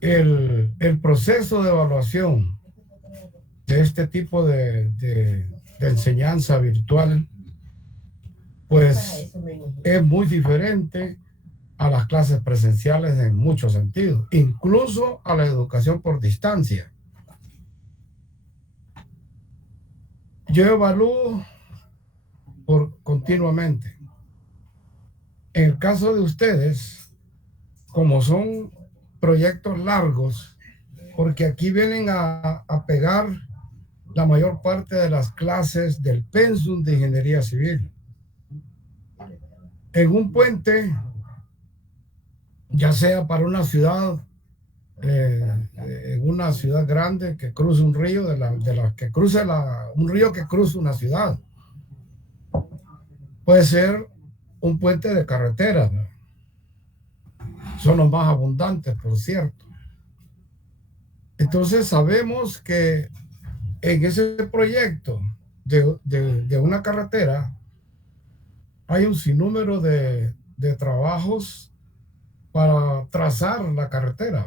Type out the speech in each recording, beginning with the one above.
el proceso de evaluación de este tipo de enseñanza virtual, pues es muy diferente a las clases presenciales en muchos sentidos, incluso a la educación por distancia. Yo evalúo continuamente. En el caso de ustedes, como son proyectos largos, porque aquí vienen a pegar la mayor parte de las clases del pensum de ingeniería civil. En un puente, ya sea para una ciudad, en una ciudad grande que cruce un río, que cruce un río que cruce una ciudad. Puede ser un puente de carretera, ¿no? Son los más abundantes, por cierto. Entonces sabemos que en ese proyecto de una carretera hay un sinnúmero de trabajos para trazar la carretera.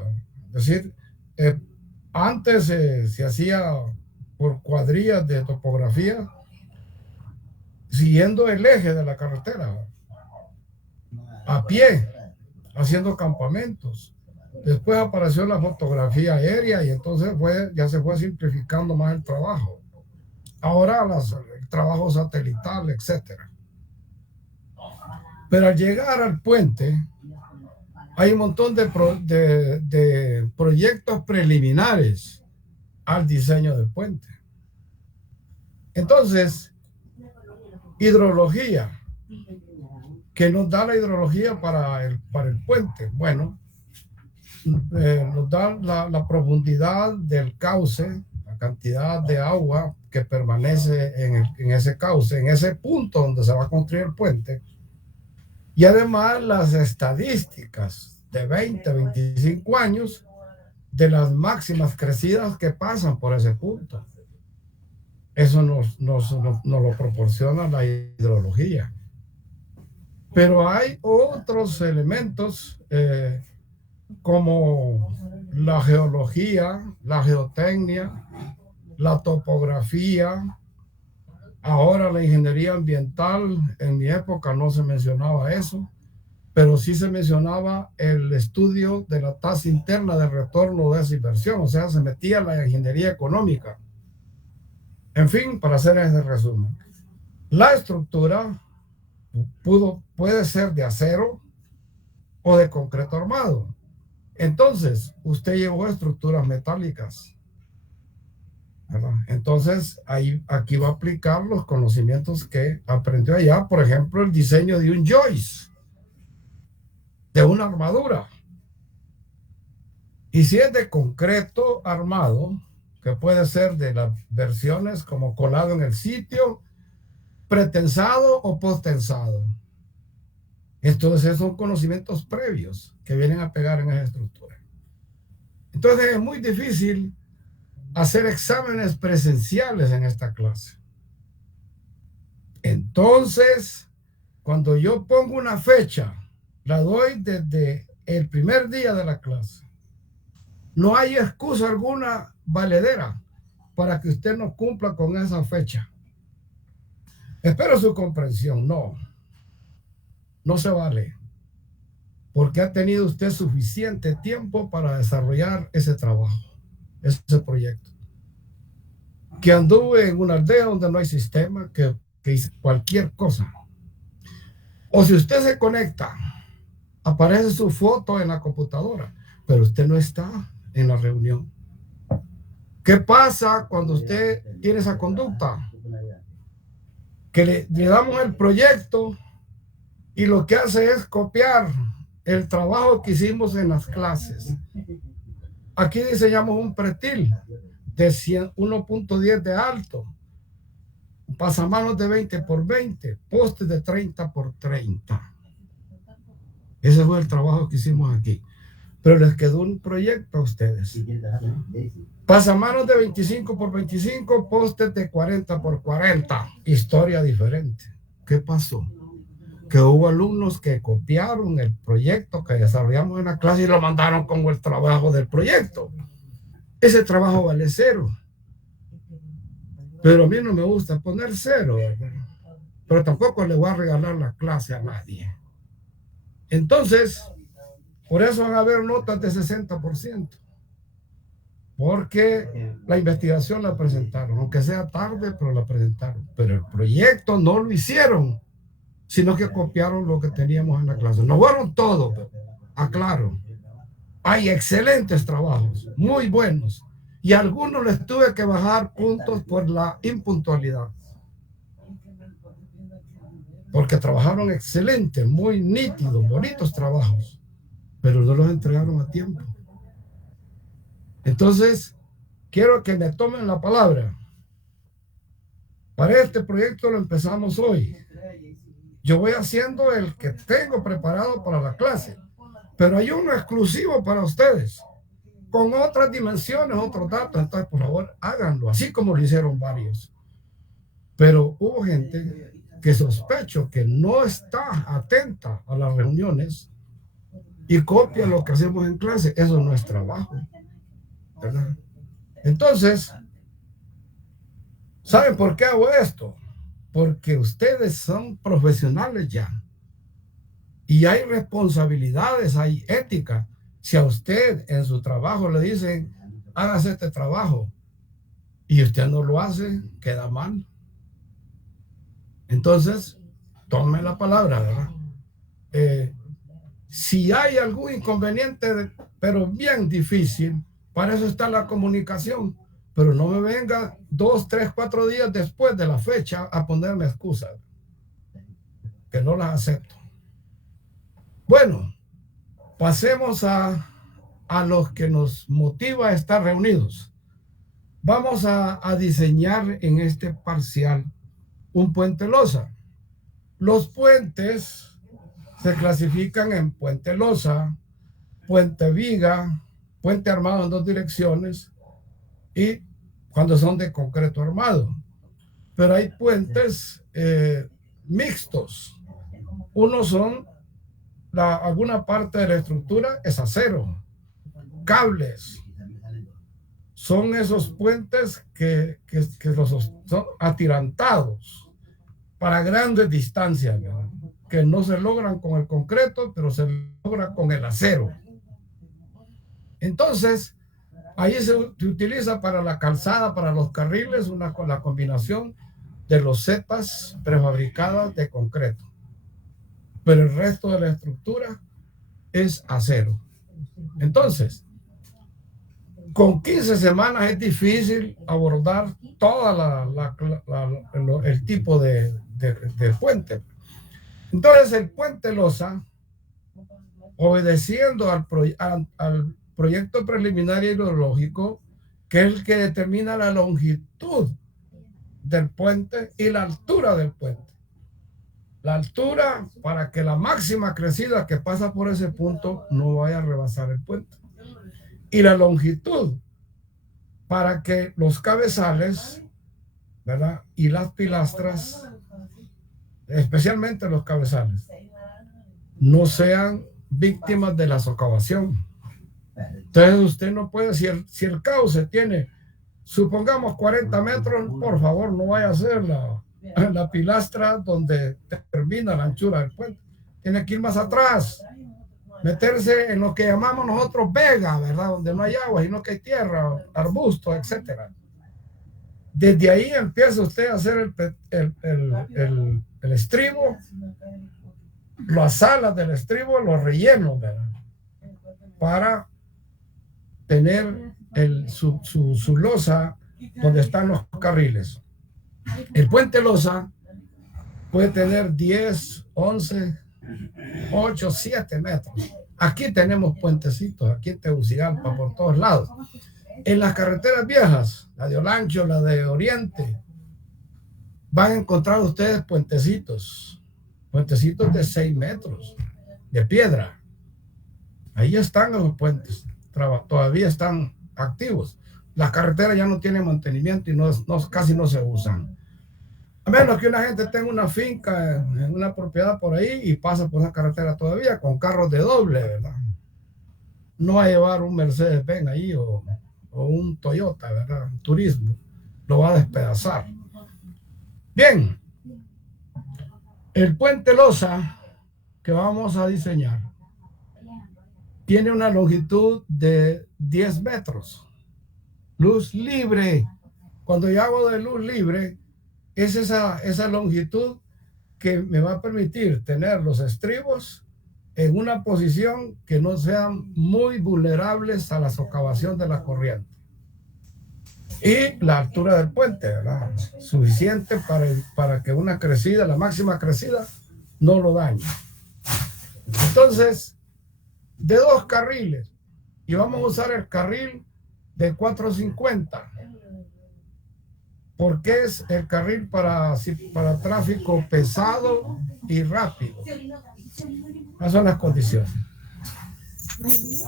Es decir, antes se hacía por cuadrillas de topografía siguiendo el eje de la carretera, a pie, haciendo campamentos. Después apareció la fotografía aérea y entonces ya se fue simplificando más el trabajo. Ahora el trabajo satelital, etcétera. Pero al llegar al puente, hay un montón de proyectos preliminares al diseño del puente. Entonces, hidrología, que nos da la hidrología para el puente. Bueno, nos da la profundidad del cauce, la cantidad de agua que permanece en ese cauce, en ese punto donde se va a construir el puente. Y además las estadísticas de 20, 25 años de las máximas crecidas que pasan por ese punto. Eso nos lo proporciona la hidrología. Pero hay otros elementos como la geología, la geotecnia, la topografía. Ahora la ingeniería ambiental, en mi época no se mencionaba eso, pero sí se mencionaba el estudio de la tasa interna de retorno de esa inversión, o sea, se metía la ingeniería económica. En fin, para hacer ese resumen, la estructura puede ser de acero o de concreto armado. Entonces, usted llevó estructuras metálicas, ¿verdad? Entonces, aquí va a aplicar los conocimientos que aprendió allá, por ejemplo, el diseño de un joist, de una armadura. Y si es de concreto armado, que puede ser de las versiones como colado en el sitio, pretensado o posttensado. Entonces, son conocimientos previos que vienen a pegar en esa estructura. Entonces, es muy difícil hacer exámenes presenciales en esta clase. Entonces, cuando yo pongo una fecha, la doy desde el primer día de la clase. No hay excusa alguna valedera para que usted no cumpla con esa fecha. Espero su comprensión. No se vale. Porque ha tenido usted suficiente tiempo para desarrollar ese trabajo, ese proyecto. Que anduve en una aldea donde no hay sistema, que hice cualquier cosa. O si usted se conecta, aparece su foto en la computadora, pero usted no está en la reunión. ¿Qué pasa cuando usted tiene esa conducta? Que le damos el proyecto y lo que hace es copiar el trabajo que hicimos en las clases. Aquí diseñamos un pretil de 1.10 de alto, pasamanos de 20 por 20, postes de 30 por 30. Ese fue el trabajo que hicimos aquí. Pero les quedó un proyecto a ustedes. Pasamanos de 25 por 25, postes de 40 por 40. Historia diferente. ¿Qué pasó? que hubo alumnos que copiaron el proyecto que desarrollamos en la clase y lo mandaron como el trabajo del proyecto. Ese trabajo vale 0. Pero a mí no me gusta poner 0, pero tampoco le voy a regalar la clase a nadie. Entonces, por eso van a haber notas de 60%, porque la investigación la presentaron, aunque sea tarde, pero la presentaron. Pero el proyecto no lo hicieron, sino que copiaron lo que teníamos en la clase. No fueron todos, aclaro. Hay excelentes trabajos, muy buenos, y a algunos les tuve que bajar puntos por la impuntualidad, porque trabajaron excelentes, muy nítidos, bonitos trabajos, pero no los entregaron a tiempo. Entonces, quiero que me tomen la palabra. Para este proyecto lo empezamos hoy. Yo voy haciendo el que tengo preparado para la clase, pero hay uno exclusivo para ustedes, con otras dimensiones, otros datos. Entonces, por favor, háganlo, así como lo hicieron varios. Pero hubo gente que sospecho que no está atenta a las reuniones y copia lo que hacemos en clase. Eso no es trabajo, ¿verdad? Entonces, ¿saben por qué hago esto? Porque ustedes son profesionales ya. Y hay responsabilidades, hay ética. Si a usted en su trabajo le dicen, hágase este trabajo, y usted no lo hace, queda mal. Entonces, tome la palabra, ¿verdad? Si hay algún inconveniente, pero bien difícil, para eso está la comunicación. Pero no me venga 2, 3, 4 días después de la fecha a ponerme excusas, que no las acepto. Bueno, pasemos a los que nos motiva a estar reunidos. Vamos a diseñar en este parcial un puente losa. Los puentes se clasifican en puente losa, puente viga, puente armado en 2 direcciones y cuando son de concreto armado. Pero hay puentes mixtos. Unos son, alguna parte de la estructura es acero, cables. Son esos puentes que son atirantados para grandes distancias, ¿verdad? Que no se logran con el concreto, pero se logra con el acero. Entonces, ahí se utiliza para la calzada, para los carriles, la combinación de losetas prefabricadas de concreto. Pero el resto de la estructura es acero. Entonces, con 15 semanas es difícil abordar toda el tipo de puente. Entonces, el puente losa, obedeciendo al proyecto preliminar hidrológico, que es el que determina la longitud del puente y la altura del puente. La altura para que la máxima crecida que pasa por ese punto no vaya a rebasar el puente. Y la longitud para que los cabezales, ¿verdad? Y las pilastras, especialmente los cabezales, no sean víctimas de la socavación. Entonces usted no puede, si el cauce tiene, supongamos 40 metros, por favor no vaya a hacer la pilastra donde termina la anchura del puente. Tiene que ir más atrás, meterse en lo que llamamos nosotros vega, ¿verdad? Donde no hay agua, sino que hay tierra, arbustos, etcétera. Desde ahí empieza usted a hacer el estribo, las alas del estribo, los rellenos, ¿verdad? Para tener su losa donde están los carriles. El puente losa puede tener 10, 11, 8, 7 metros. Aquí tenemos puentecitos, aquí en Tegucigalpa, por todos lados. En las carreteras viejas, la de Olancho, la de Oriente, van a encontrar ustedes puentecitos de 6 metros de piedra. Ahí están los puentes, todavía están activos. Las carreteras ya no tienen mantenimiento y casi no se usan. A menos que una gente tenga una finca en una propiedad por ahí y pasa por esa carretera todavía con carros de doble, ¿verdad? No va a llevar un Mercedes-Benz ahí o un Toyota, ¿verdad? Un turismo. Lo va a despedazar. Bien, el puente Loza que vamos a diseñar tiene una longitud de 10 metros. Luz libre. Cuando yo hago de luz libre, es esa longitud que me va a permitir tener los estribos en una posición que no sean muy vulnerables a la socavación de la corriente. Y la altura del puente, ¿verdad? Suficiente para que una crecida, la máxima crecida, no lo dañe. Entonces, de 2 carriles, y vamos a usar el carril de 450, porque es el carril para tráfico pesado y rápido. Esas son las condiciones.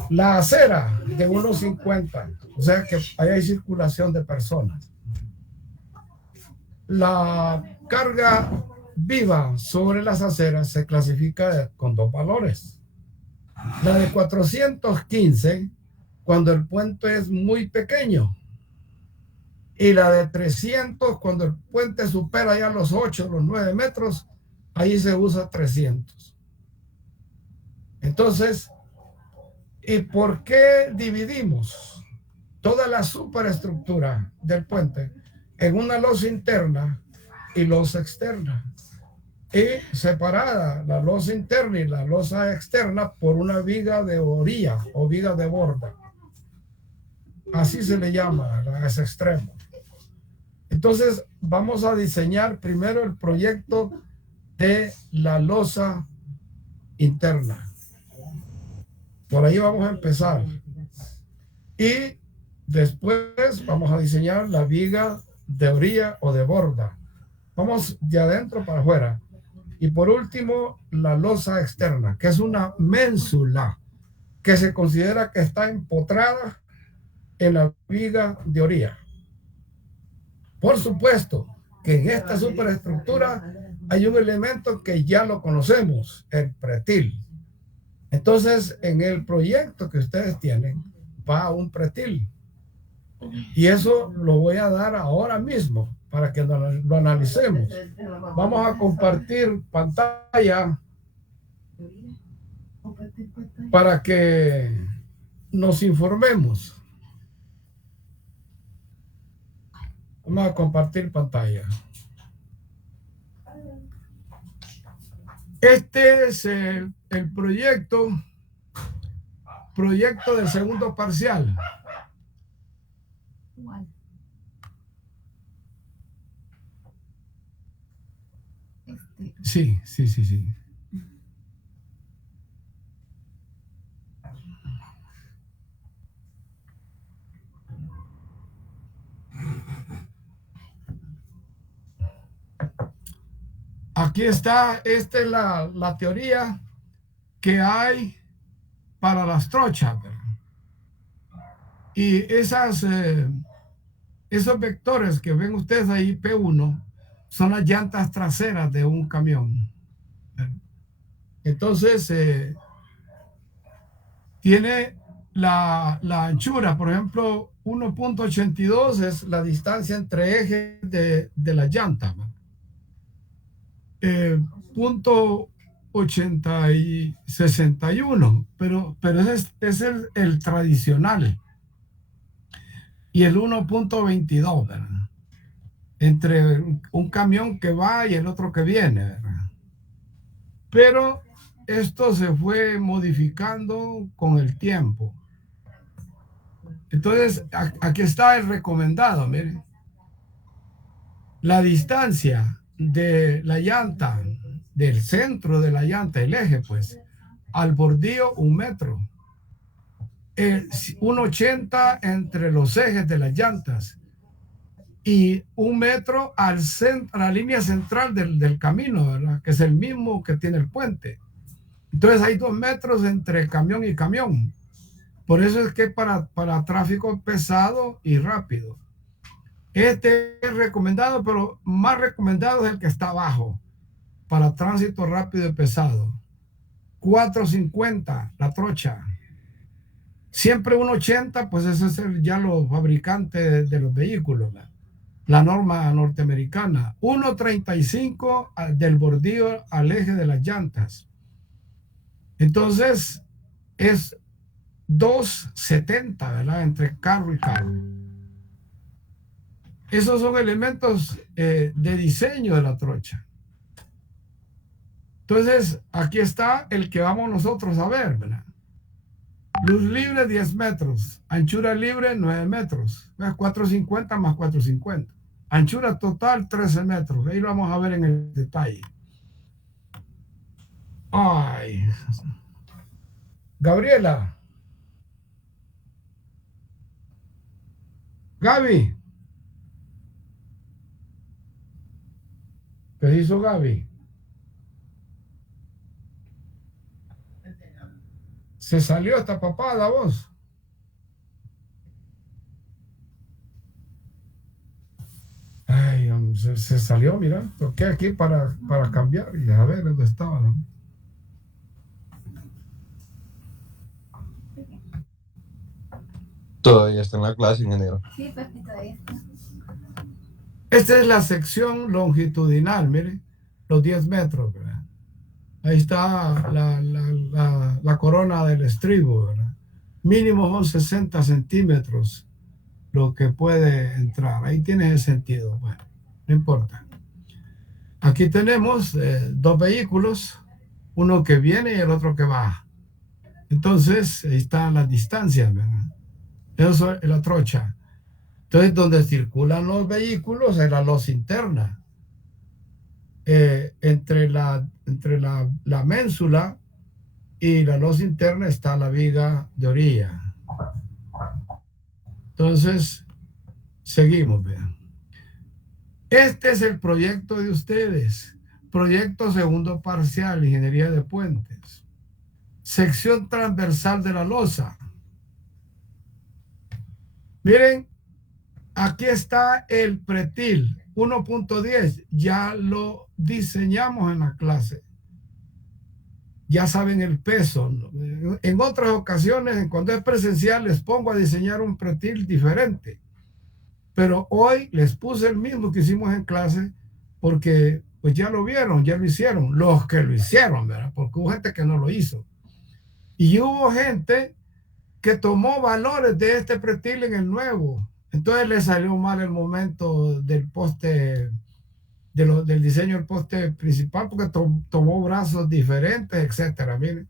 La acera de 1.50, o sea que ahí hay circulación de personas. La carga viva sobre las aceras se clasifica con 2 valores. La de 415, cuando el puente es muy pequeño, y la de 300, cuando el puente supera ya los 8, los 9 metros, ahí se usa 300. Entonces, ¿y por qué dividimos toda la superestructura del puente en una losa interna y losa externa? Y separada la losa interna y la losa externa por una viga de orilla o viga de borda. Así se le llama a ese extremo. Entonces, vamos a diseñar primero el proyecto de la losa interna. Por ahí vamos a empezar. Y después vamos a diseñar la viga de orilla o de borda. Vamos de adentro para afuera. Y por último, la losa externa, que es una ménsula, que se considera que está empotrada en la viga de orilla. Por supuesto que en esta superestructura hay un elemento que ya lo conocemos, el pretil. Entonces, en el proyecto que ustedes tienen, va un pretil. Y eso lo voy a dar ahora mismo para que lo analicemos. Vamos a compartir pantalla para que nos informemos. Vamos a compartir pantalla. Este es el proyecto del segundo parcial. Sí. Aquí está, esta es la teoría que hay para las trochas. Y esos vectores que ven ustedes ahí, P1, son las llantas traseras de un camión. Entonces, tiene la anchura, por ejemplo, 1.82 es la distancia entre ejes de la llanta. 0.80 y 61, pero ese es el tradicional. Y el 1.22, ¿verdad? Entre un camión que va y el otro que viene, ¿verdad? Pero esto se fue modificando con el tiempo. Entonces, aquí está el recomendado, miren. La distancia de la llanta, del centro de la llanta, el eje, pues, al bordillo, 1 metro. 1.80 entre los ejes de las llantas y 1 metro a la línea central del camino, ¿verdad? Que es el mismo que tiene el puente. Entonces hay 2 metros entre camión y camión. Por eso es que para tráfico pesado y rápido. Este es recomendado, pero más recomendado es el que está abajo, para tránsito rápido y pesado. 450 la trocha. Siempre 180, pues ese es ya los fabricantes de los vehículos, ¿verdad? La norma norteamericana. 1.35 del bordillo al eje de las llantas. Entonces, es 2.70, ¿verdad? Entre carro y carro. Esos son elementos de diseño de la trocha. Entonces, aquí está el que vamos nosotros a ver, ¿verdad? Luz libre 10 metros, anchura libre 9 metros, 450 más 450. Anchura total 13 metros, ahí lo vamos a ver en el detalle. Ay, Gabriela, Gaby, ¿qué hizo Gaby? Se salió esta papada vos. Ay, se salió, mira, toqué aquí para cambiar y a ver dónde estaba, ¿no? Todavía está en la clase, ingeniero. Sí, papi, todavía está. Esta es la sección longitudinal, mire, los 10 metros, ¿verdad? Ahí está la corona del estribo, ¿verdad? Mínimo son 60 centímetros lo que puede entrar. Ahí tiene el sentido. Bueno, no importa. Aquí tenemos dos vehículos, uno que viene y el otro que va. Entonces, ahí están las distancias, ¿verdad? Eso es la trocha. Entonces, donde circulan los vehículos es la luz interna. Entre la ménsula y la luz interna está la viga de orilla. Entonces, seguimos, vean. Este es el proyecto de ustedes. Proyecto segundo parcial, ingeniería de puentes. Sección transversal de la losa. Miren, aquí está el pretil 1.10. Ya lo diseñamos en la clase. Ya saben el peso. En otras ocasiones, cuando es presencial, les pongo a diseñar un pretil diferente. Pero hoy les puse el mismo que hicimos en clase porque pues ya lo vieron, ya lo hicieron. Los que lo hicieron, ¿verdad? Porque hubo gente que no lo hizo. Y hubo gente que tomó valores de este pretil en el nuevo. Entonces le salió mal el momento del poste, del diseño del poste principal porque tomó brazos diferentes, etcétera. Miren,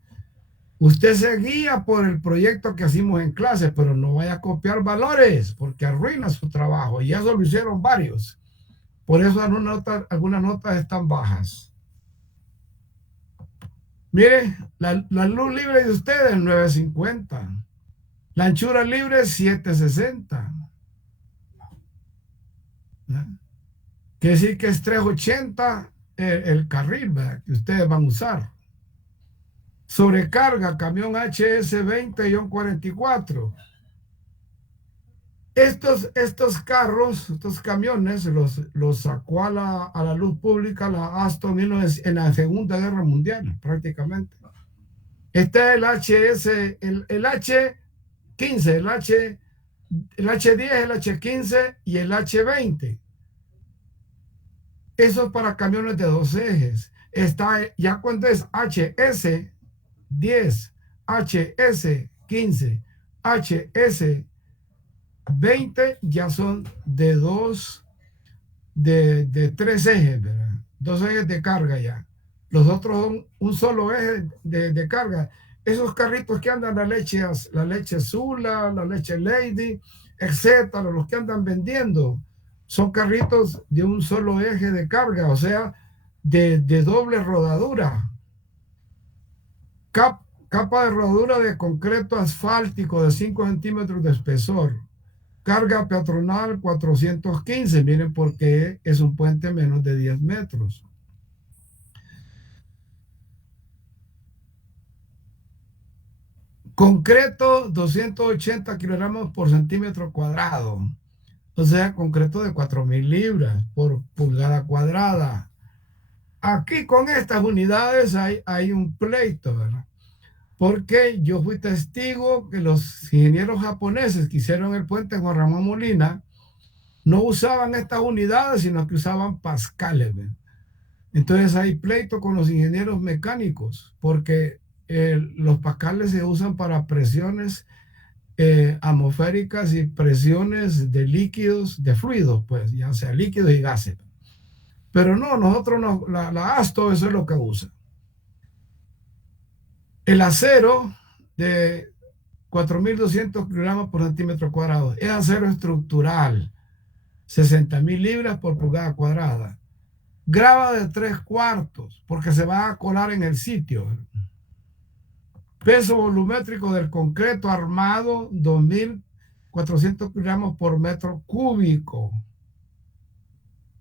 usted se guía por el proyecto que hicimos en clase, pero no vaya a copiar valores porque arruina su trabajo. Y eso lo hicieron varios. Por eso algunas notas están bajas. Mire, la luz libre de ustedes 950. La anchura libre 760. Quiere decir que es 380 el carril, ¿verdad?, que ustedes van a usar. Sobrecarga, camión HS20-44. Estos carros, estos camiones, los sacó a la luz pública la Aston en la Segunda Guerra Mundial, prácticamente. Este es el HS, el H15, el H10, el H15 y el H20. Eso es para camiones de dos ejes. Está ya cuando es HS10, HS15, HS20, ya son de tres ejes, ¿verdad? Dos ejes de carga ya. Los otros son un solo eje de carga. Esos carritos que andan la leche Zula, la leche Lady, etcétera, los que andan vendiendo, son carritos de un solo eje de carga, o sea, de doble rodadura. Capa de rodadura de concreto asfáltico de 5 centímetros de espesor. Carga peatonal 415. Miren por qué es un puente menos de 10 metros. Concreto 280 kilogramos por centímetro cuadrado. O sea, concreto de 4.000 libras por pulgada cuadrada. Aquí con estas unidades hay un pleito, ¿verdad? Porque yo fui testigo que los ingenieros japoneses que hicieron el puente Juan Ramón Molina no usaban estas unidades, sino que usaban pascales, ¿verdad? Entonces hay pleito con los ingenieros mecánicos, porque los pascales se usan para presiones atmosféricas y presiones de líquidos, de fluidos, pues, ya sea líquidos y gases. Pero no, nosotros no, la ASTO, eso es lo que usa. El acero de 4.200 kilogramos por centímetro cuadrado es acero estructural, 60.000 libras por pulgada cuadrada. Grava de 3/4, porque se va a colar en el sitio. Peso volumétrico del concreto armado, 2.400 kilogramos por metro cúbico.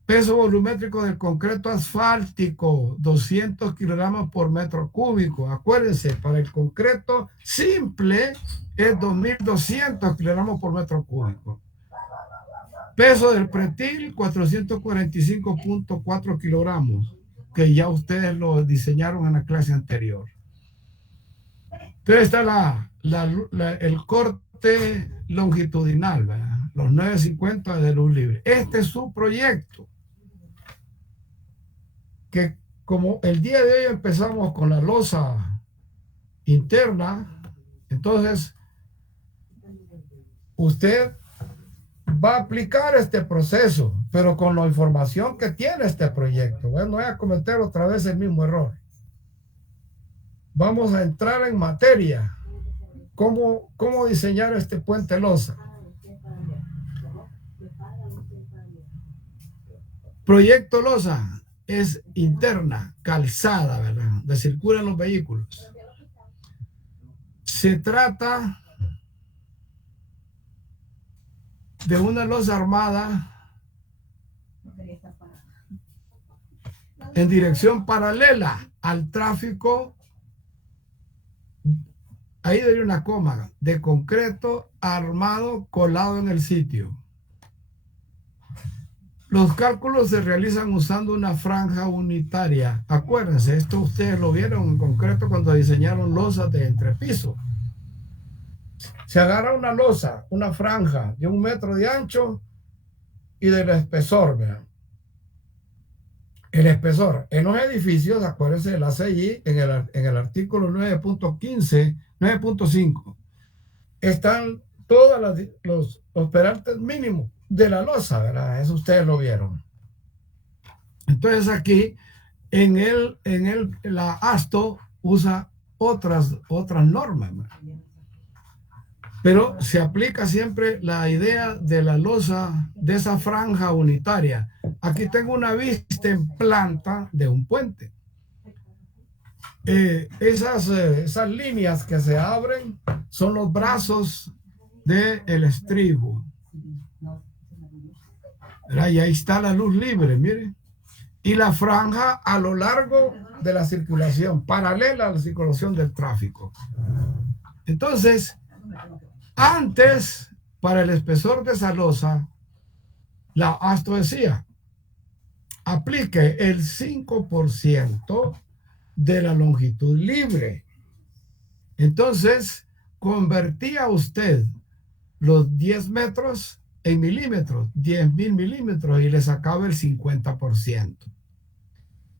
Peso volumétrico del concreto asfáltico, 200 kilogramos por metro cúbico. Acuérdense, para el concreto simple es 2.200 kilogramos por metro cúbico. Peso del pretil, 445.4 kilogramos, que ya ustedes lo diseñaron en la clase anterior. Entonces está el corte longitudinal, ¿verdad? Los 950 de luz libre. Este es su proyecto, que como el día de hoy empezamos con la losa interna, entonces usted va a aplicar este proceso, pero con la información que tiene este proyecto. Bueno, no voy a cometer otra vez el mismo error. Vamos a entrar en materia. ¿Cómo diseñar este puente losa? Proyecto losa es interna, calzada, ¿verdad? Donde circulan los vehículos. Se trata de una losa armada en dirección paralela al tráfico, ahí debería una coma, de concreto armado colado en el sitio. Los cálculos se realizan usando una franja unitaria. Acuérdense, esto ustedes lo vieron en concreto cuando diseñaron losas de entrepiso. Se agarra una losa, una franja de 1 metro de ancho y del espesor, vean. El espesor en los edificios, acuérdense de la CI, en el artículo 9.15, 9.5, están todos los perantes mínimos de la losa, ¿verdad? Eso ustedes lo vieron. Entonces aquí la ASTO usa otras normas, ¿verdad? Pero se aplica siempre la idea de la losa, de esa franja unitaria. Aquí tengo una vista en planta de un puente. Esas líneas que se abren son los brazos del estribo. ¿Verdad? Y ahí está la luz libre, miren. Y la franja a lo largo de la circulación, paralela a la circulación del tráfico. Entonces, antes, para el espesor de esa losa, la ASTO decía, aplique el 5% de la longitud libre. Entonces, convertía usted los 10 metros en milímetros, 10.000 milímetros, y le sacaba el 50%.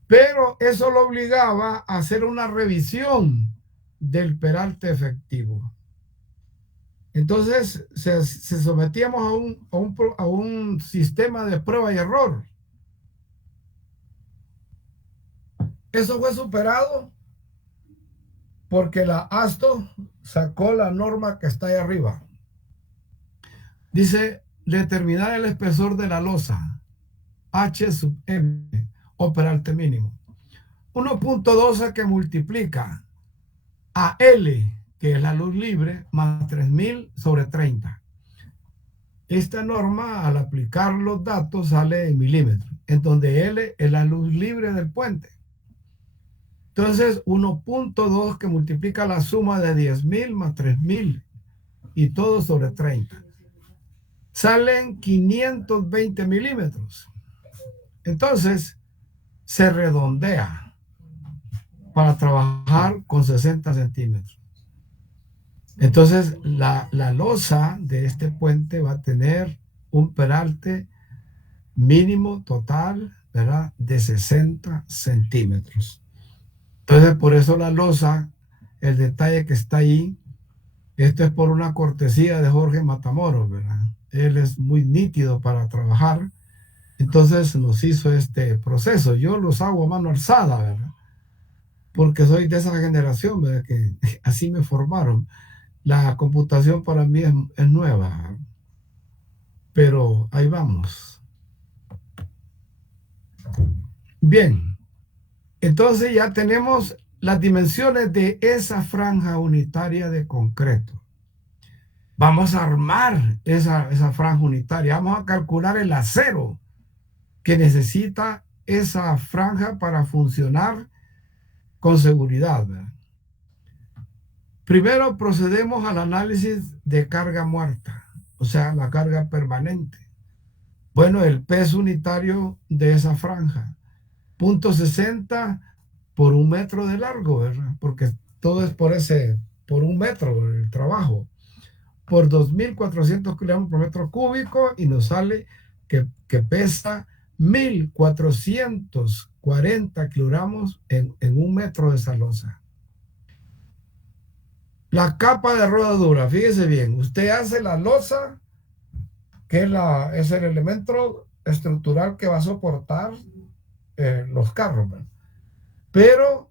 Pero eso lo obligaba a hacer una revisión del peralte efectivo. Entonces se sometíamos a un sistema de prueba y error. Eso fue superado porque la ASTO sacó la norma que está ahí arriba. Dice, determinar el espesor de la losa, H sub M, o peralte mínimo. 1.12 que multiplica a L, que es la luz libre, más 3.000 sobre 30. Esta norma, al aplicar los datos, sale en milímetros, en donde L es la luz libre del puente. Entonces, 1.2 que multiplica la suma de 10.000 más 3.000 y todo sobre 30. salen 520 milímetros. Entonces, se redondea para trabajar con 60 centímetros. Entonces, la losa de este puente va a tener un peralte mínimo total, ¿verdad?, de 60 centímetros. Entonces, por eso la losa, el detalle que está ahí, esto es por una cortesía de Jorge Matamoros, ¿verdad? Él es muy nítido para trabajar. Entonces nos hizo este proceso. Yo los hago a mano alzada, ¿verdad? Porque soy de esa generación, ¿verdad? Que así me formaron. La computación para mí es nueva, ¿verdad? Pero ahí vamos. Bien, entonces ya tenemos las dimensiones de esa franja unitaria de concreto. Vamos a armar esa franja unitaria. Vamos a calcular el acero que necesita esa franja para funcionar con seguridad, ¿verdad? Primero procedemos al análisis de carga muerta, o sea, la carga permanente. Bueno, el peso unitario de esa franja, 0.60 por 1 metro de largo, ¿verdad? Porque todo es por 1 metro el trabajo, por 2.400 kilogramos por metro cúbico, y nos sale que pesa 1.440 kilogramos en 1 metro de esa losa. La capa de rodadura, fíjese bien, usted hace la losa, que es el elemento estructural que va a soportar los carros, ¿verdad? Pero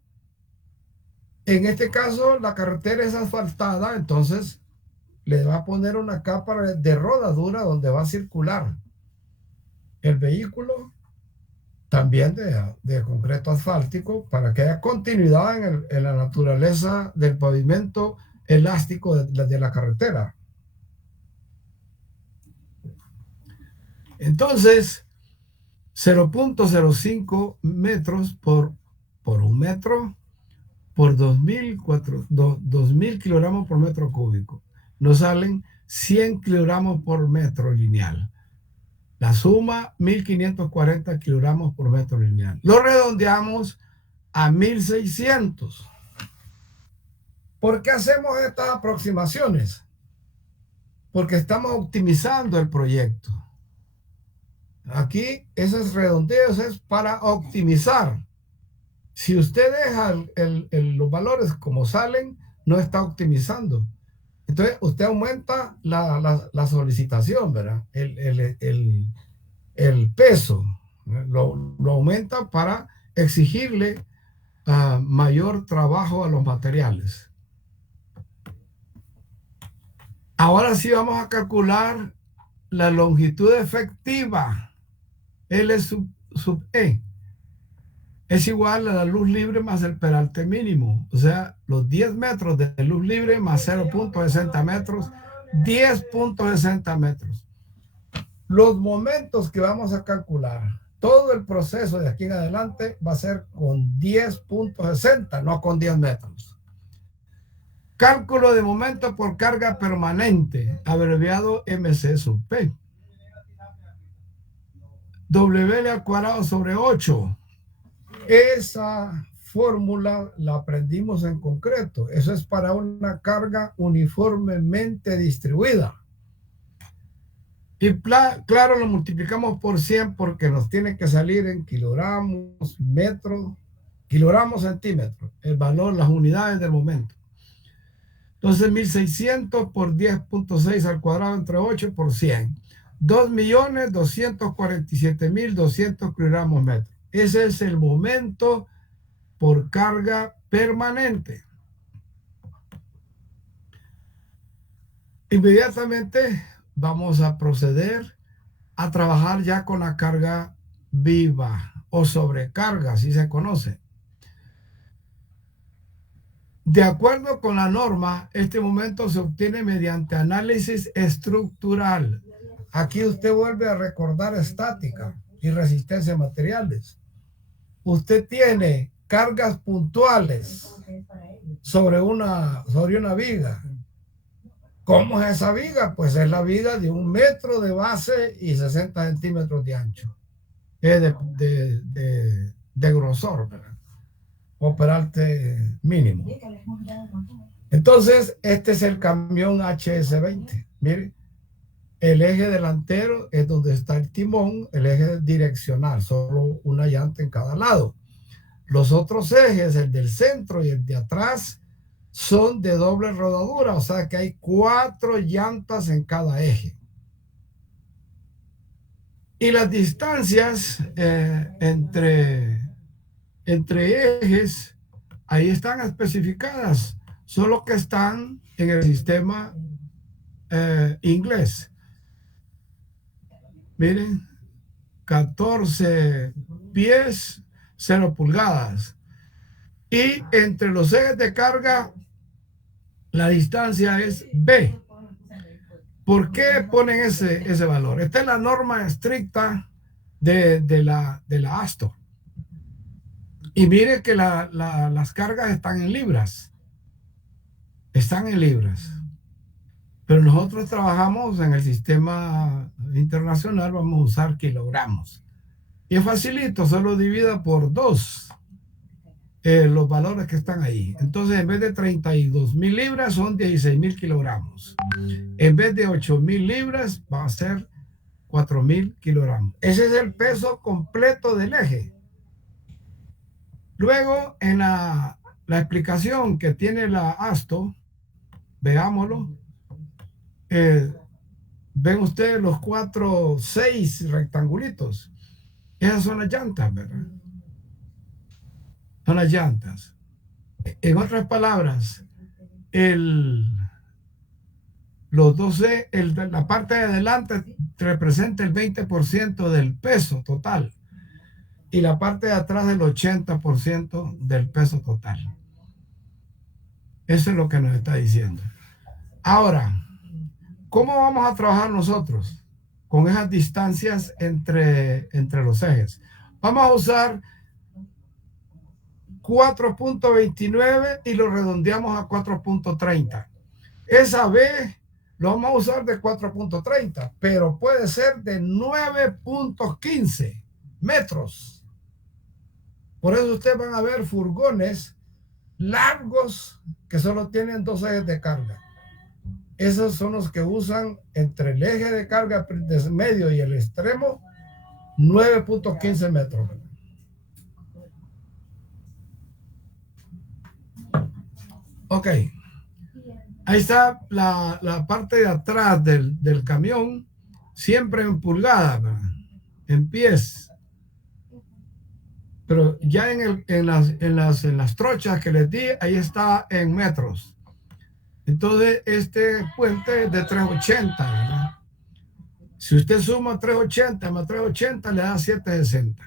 en este caso la carretera es asfaltada, entonces le va a poner una capa de rodadura donde va a circular el vehículo, también de concreto asfáltico, para que haya continuidad en la naturaleza del pavimento elástico de la carretera. Entonces, 0.05 metros por 1 metro por 2.000 kilogramos por metro cúbico. Nos salen 100 kilogramos por metro lineal. La suma, 1.540 kilogramos por metro lineal. Lo redondeamos a 1.600. ¿Por qué hacemos estas aproximaciones? Porque estamos optimizando el proyecto. Aquí esos redondeos es para optimizar. Si usted deja los valores como salen, no está optimizando. Entonces usted aumenta la solicitación, ¿verdad? El peso, lo aumenta para exigirle mayor trabajo a los materiales. Ahora sí vamos a calcular la longitud efectiva, L sub E. Es igual a la luz libre más el peralte mínimo. O sea, los 10 metros de luz libre más 0.60 metros, 10.60 metros. Los momentos que vamos a calcular, todo el proceso de aquí en adelante va a ser con 10.60, no con 10 metros. Cálculo de momento por carga permanente, abreviado MC sub P. W al cuadrado sobre 8. Esa fórmula la aprendimos en concreto. Eso es para una carga uniformemente distribuida. Y claro, lo multiplicamos por 100 porque nos tiene que salir en kilogramos, metros, kilogramos, centímetros. El valor, las unidades del momento. Entonces, 1.600 por 10.6 al cuadrado entre 8 por 100. 2.247.200 kilogramos metro. Ese es el momento por carga permanente. Inmediatamente vamos a proceder a trabajar ya con la carga viva o sobrecarga, así se conoce. De acuerdo con la norma, este momento se obtiene mediante análisis estructural. Aquí usted vuelve a recordar estática y resistencia a materiales. Usted tiene cargas puntuales sobre una viga. ¿Cómo es esa viga? Pues es la viga de 1 metro de base y 60 centímetros de ancho. Es de grosor, ¿verdad? O peralte mínimo. Entonces, este es el camión HS20. Miren, el eje delantero es donde está el timón, el eje direccional, solo una llanta en cada lado. Los otros ejes, el del centro y el de atrás, son de doble rodadura, o sea que hay 4 llantas en cada eje. Y las distancias entre ejes, ahí están especificadas, solo que están en el sistema inglés. Miren, 14 pies, 0 pulgadas. Y entre los ejes de carga, la distancia es B. ¿Por qué ponen ese valor? Esta es la norma estricta de la ASTO. Y mire que las cargas están en libras. Están en libras. Pero nosotros trabajamos en el sistema internacional, vamos a usar kilogramos. Y es facilito, solo divida por 2 los valores que están ahí. Entonces, en vez de 32,000 libras, son 16,000 kilogramos. En vez de 8,000 libras, va a ser 4,000 kilogramos. Ese es el peso completo del eje. Luego, en la explicación que tiene la ASTO, veámoslo. Ven ustedes los 6 rectangulitos. Esas son las llantas, ¿verdad? Son las llantas. En otras palabras, los 12, la parte de adelante representa el 20% del peso total y la parte de atrás el 80% del peso total. Eso es lo que nos está diciendo. Ahora, ¿cómo vamos a trabajar nosotros con esas distancias entre los ejes? Vamos a usar 4.29 y lo redondeamos a 4.30. Esa B lo vamos a usar de 4.30, pero puede ser de 9.15 metros. Por eso ustedes van a ver furgones largos que solo tienen 2 ejes de carga. Esos son los que usan entre el eje de carga de medio y el extremo 9.15 metros. Ok, ahí está la parte de atrás del camión, siempre en pulgadas, ¿verdad? En pies. Pero ya en las trochas que les di, ahí está en metros. Entonces, este puente es de 380, ¿verdad? Si usted suma 380 más 380, le da 760.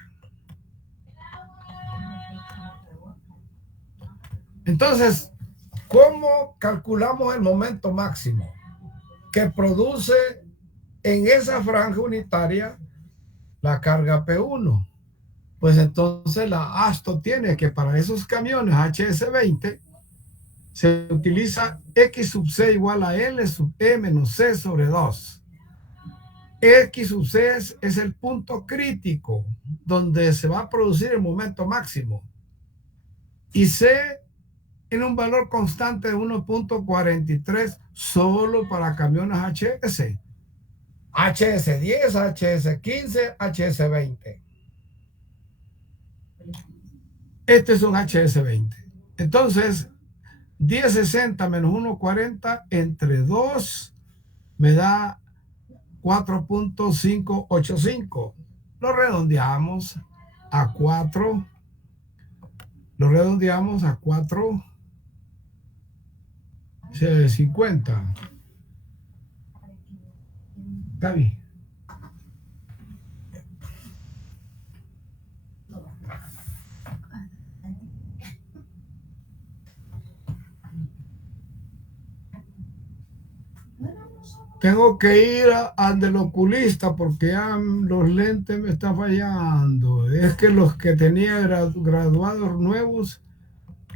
Entonces, ¿cómo calculamos el momento máximo que produce en esa franja unitaria la carga P1? Pues entonces la ASTO tiene que para esos camiones HS20 se utiliza X sub C igual a L sub E menos C sobre 2. X sub C es el punto crítico donde se va a producir el momento máximo. Y C en un valor constante de 1.43 solo para camiones HS. HS10, HS15, HS20. Este es un HS20. Entonces, 1060 menos 1.40 entre 2 me da 4.585. Lo redondeamos a 4. Lo redondeamos a 4.50. Está bien. Tengo que ir al del oculista porque ya los lentes me están fallando. Es que los que tenía graduados nuevos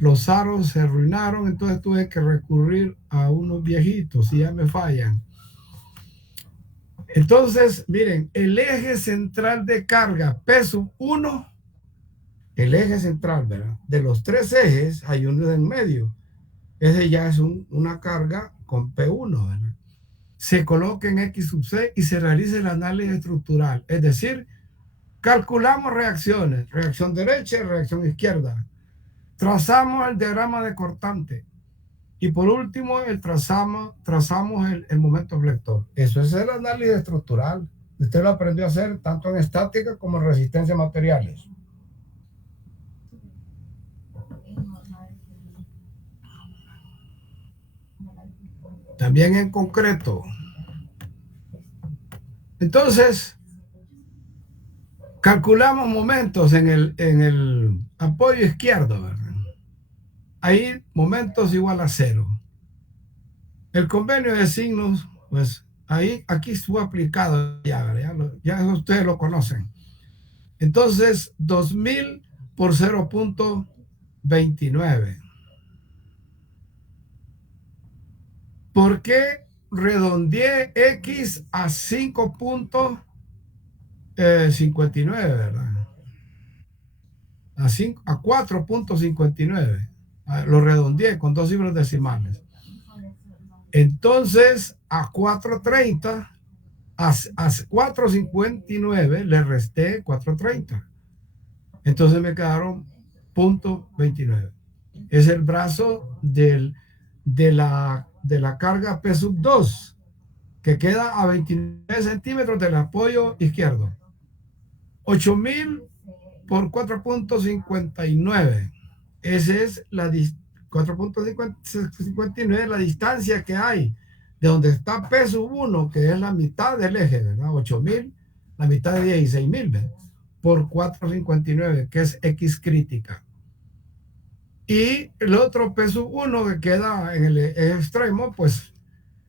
los aros se arruinaron, entonces tuve que recurrir a unos viejitos y ya me fallan. Entonces, miren, el eje central de carga, peso 1, el eje central, ¿verdad? De los 3 ejes hay uno en medio. Ese ya es una carga con P1, ¿verdad? Se coloca en X sub C y se realiza el análisis estructural. Es decir, calculamos reacciones, reacción derecha y reacción izquierda. Trazamos el diagrama de cortante. Y por último, trazamos el momento flector. Eso es el análisis estructural. Usted lo aprendió a hacer tanto en estática como en resistencia a materiales. También en concreto. Entonces, calculamos momentos en el apoyo izquierdo, ¿verdad? Ahí momentos igual a 0. El convenio de signos, pues aquí estuvo aplicado ya ustedes lo conocen. Entonces, 2000 por 0.29. ¿Por qué redondeé X a 5.59, verdad? A 4.59. Lo redondeé con 2 cifras decimales. Entonces, a 4.30, a 4.59 le resté 4.30. Entonces me quedaron 0.29. Es el brazo de la carga P sub 2, que queda a 29 centímetros del apoyo izquierdo. 8.000 por 4.59. Ese es 4.59, la distancia que hay de donde está P sub 1, que es la mitad del eje, ¿verdad? 8.000, la mitad de 16.000, ¿verdad? Por 4.59, que es X crítica. Y el otro P sub 1 que queda en el extremo, pues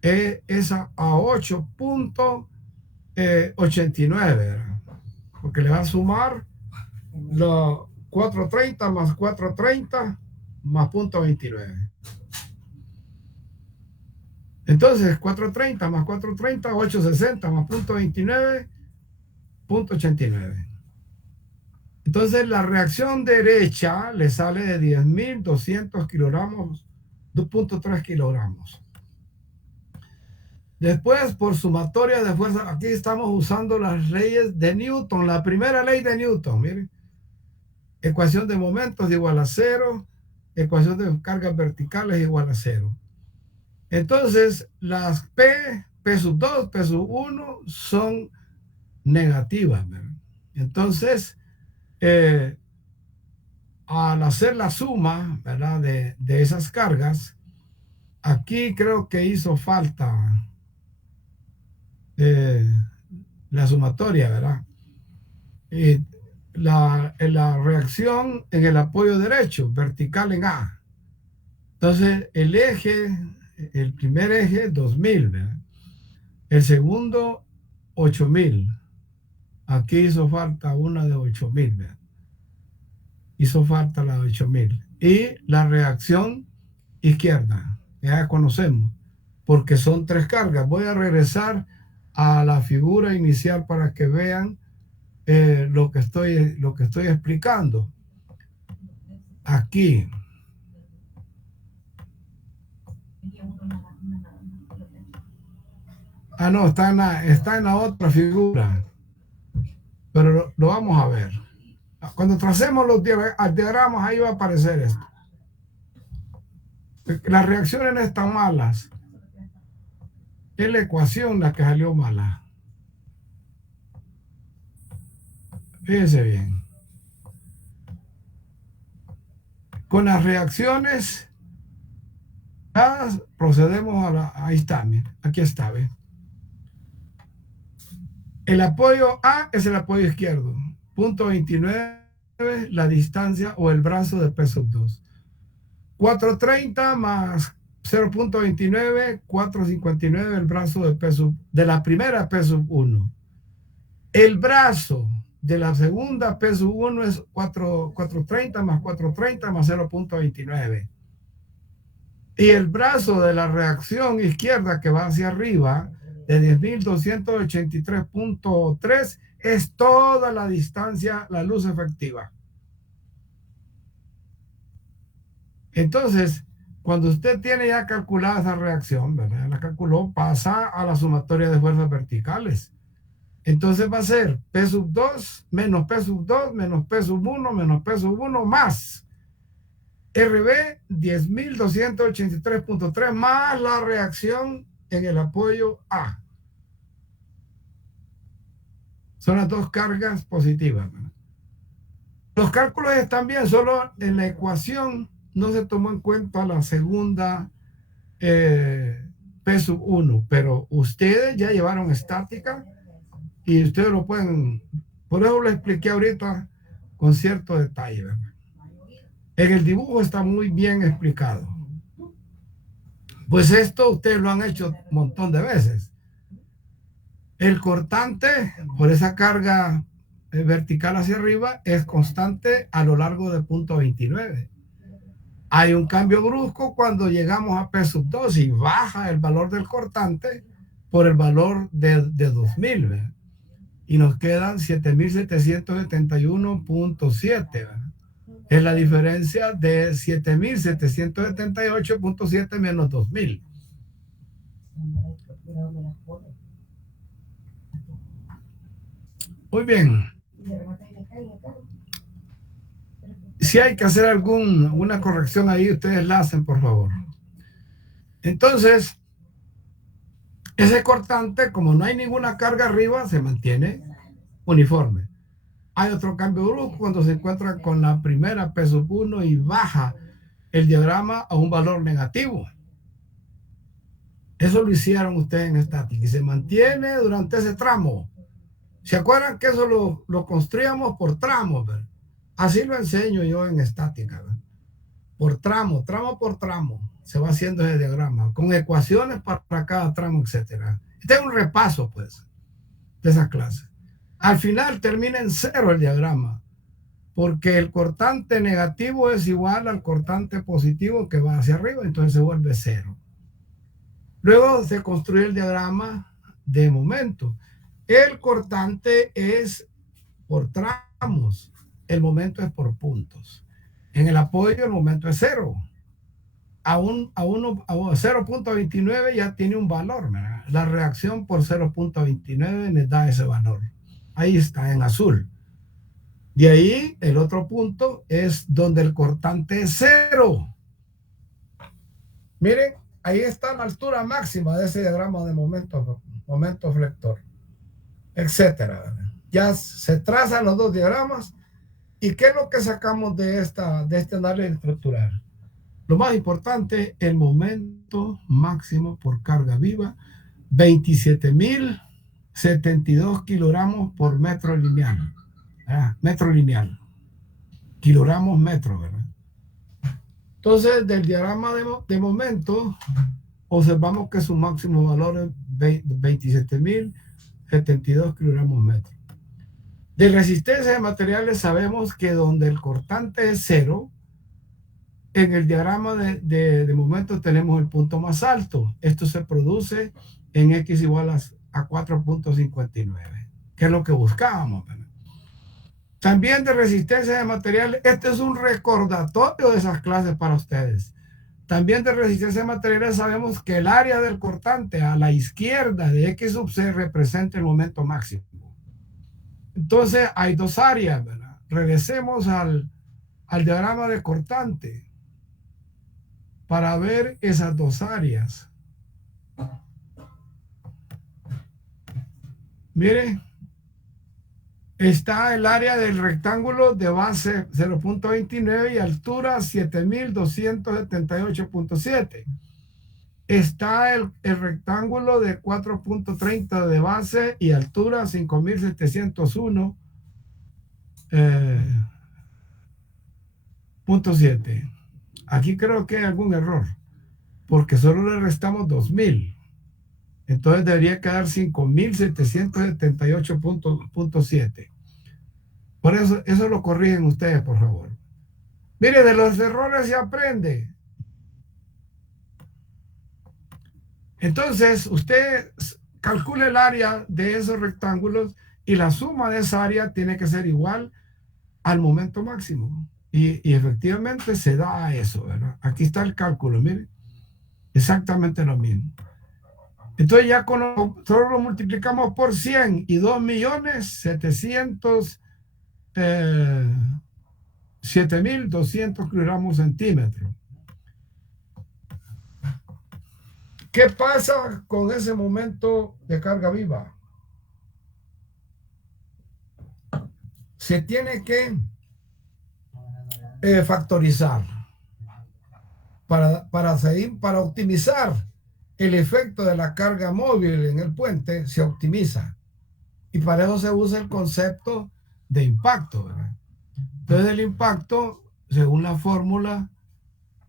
es a 8.89, ¿verdad? Porque le va a sumar los 4.30 más 4.30 más 0.29. Entonces, 4.30 más 4.30, 8.60 más 0.29, 0.89. Entonces, la reacción derecha le sale de 10.200 kilogramos, 2.3 kilogramos. Después, por sumatoria de fuerza, aquí estamos usando las leyes de Newton, la primera ley de Newton, miren. Ecuación de momentos igual a 0, ecuación de cargas verticales igual a 0. Entonces, las P sub 2, P sub 1 son negativas, ¿verdad? Entonces, al hacer la suma, ¿verdad? de esas cargas, aquí creo que hizo falta la sumatoria, ¿verdad? Y la reacción en el apoyo derecho, vertical en A. Entonces, el primer eje, 2.000, ¿verdad? El segundo, 8.000. Aquí hizo falta una de 8.000, ¿verdad? Hizo falta la de 8.000. Y la reacción izquierda, ya conocemos, porque son 3 cargas. Voy a regresar a la figura inicial para que vean lo que estoy explicando. Aquí. No, está en la otra figura. Pero lo vamos a ver. Cuando tracemos los diagramas, ahí va a aparecer esto. Las reacciones no están malas. Es la ecuación la que salió mala. Fíjense bien. Con las reacciones, procedemos ahí está, miren, aquí está, ¿ves? El apoyo A es el apoyo izquierdo. 0.29, la distancia o el brazo de P sub 2. 4.30 más 0.29, 4.59 el brazo de la primera P sub 1. El brazo de la segunda P sub 1 es 430 más 430 más 0.29. Y el brazo de la reacción izquierda que va hacia arriba de 10.283.3 es toda la distancia, la luz efectiva. Entonces, cuando usted tiene ya calculada esa reacción, ¿verdad? La calculó, pasa a la sumatoria de fuerzas verticales. Entonces va a ser P sub 2 menos P sub 2 menos P sub 1 menos P sub 1 más RB 10.283.3 más la reacción en el apoyo A. Son las dos cargas positivas, ¿verdad? Los cálculos están bien, solo en la ecuación no se tomó en cuenta la segunda P sub 1, pero ustedes ya llevaron estática y ustedes lo pueden, por eso lo expliqué ahorita con cierto detalle, ¿verdad? En el dibujo está muy bien explicado. Pues esto ustedes lo han hecho un montón de veces. El cortante, por esa carga vertical hacia arriba, es constante a lo largo de punto 29. Hay un cambio brusco cuando llegamos a P sub 2 y baja el valor del cortante por el valor de 2000, ¿verdad? Y nos quedan 7.771.7, ¿verdad? Es la diferencia de 7.778.7 menos 2000. Muy bien. Si hay que hacer alguna corrección ahí, ustedes la hacen, por favor. Entonces, ese cortante, como no hay ninguna carga arriba, se mantiene uniforme. Hay otro cambio brusco cuando se encuentra con la primera P sub 1 y baja el diagrama a un valor negativo. Eso lo hicieron ustedes en estática y se mantiene durante ese tramo. ¿Se acuerdan que eso lo construíamos por tramos, ¿verdad? Así lo enseño yo en estática, ¿verdad? Por tramo por tramo se va haciendo ese diagrama con ecuaciones para cada tramo, etcétera. Este es un repaso, pues, de esa clase. Al final termina en cero el diagrama, porque el cortante negativo es igual al cortante positivo que va hacia arriba, entonces se vuelve cero. Luego se construye el diagrama de momento. El cortante es por tramos, el momento es por puntos. En el apoyo el momento es cero. A 0.29 ya tiene un valor, ¿verdad? La reacción por 0.29 les da ese valor. Ahí está en azul. De ahí el otro punto es donde el cortante es cero. Miren, ahí está la altura máxima de ese diagrama de momento flector, etcétera. Ya se trazan los dos diagramas. ¿Y qué es lo que sacamos de este análisis estructural? Lo más importante, el momento máximo por carga viva, 27.072 kilogramos por metro lineal. Metro lineal. Kilogramos metro, ¿verdad? Entonces, del diagrama de momento, observamos que su máximo valor es 27.072 kilogramos metro. De resistencia de materiales sabemos que donde el cortante es cero, en el diagrama de momento tenemos el punto más alto. Esto se produce en X igual a 4.59, que es lo que buscábamos, ¿verdad? También de resistencia de materiales, este es un recordatorio de esas clases para ustedes. También de resistencia de materiales sabemos que el área del cortante a la izquierda de X sub C representa el momento máximo. Entonces hay dos áreas, ¿verdad? Regresemos al diagrama de cortante para ver esas dos áreas. Miren, está el área del rectángulo de base 0.29 y altura 7.278.7. Está el rectángulo de 4.30 de base y altura 5.701.7. Aquí creo que hay algún error, porque solo le restamos 2000. Entonces debería quedar 5.778.7. Por eso lo corrigen ustedes, por favor. Mire, de los errores se aprende. Entonces, usted calcule el área de esos rectángulos y la suma de esa área tiene que ser igual al momento máximo. Y efectivamente se da a eso, ¿verdad? Aquí está el cálculo, mire. Exactamente lo mismo. Entonces ya solo lo multiplicamos por 100 y 2.707.200 kilogramos centímetros. ¿Qué pasa con ese momento de carga viva? Se tiene que factorizar para optimizar el efecto de la carga móvil en el puente. Se optimiza y para eso se usa el concepto de impacto, ¿verdad? Entonces el impacto, según la fórmula,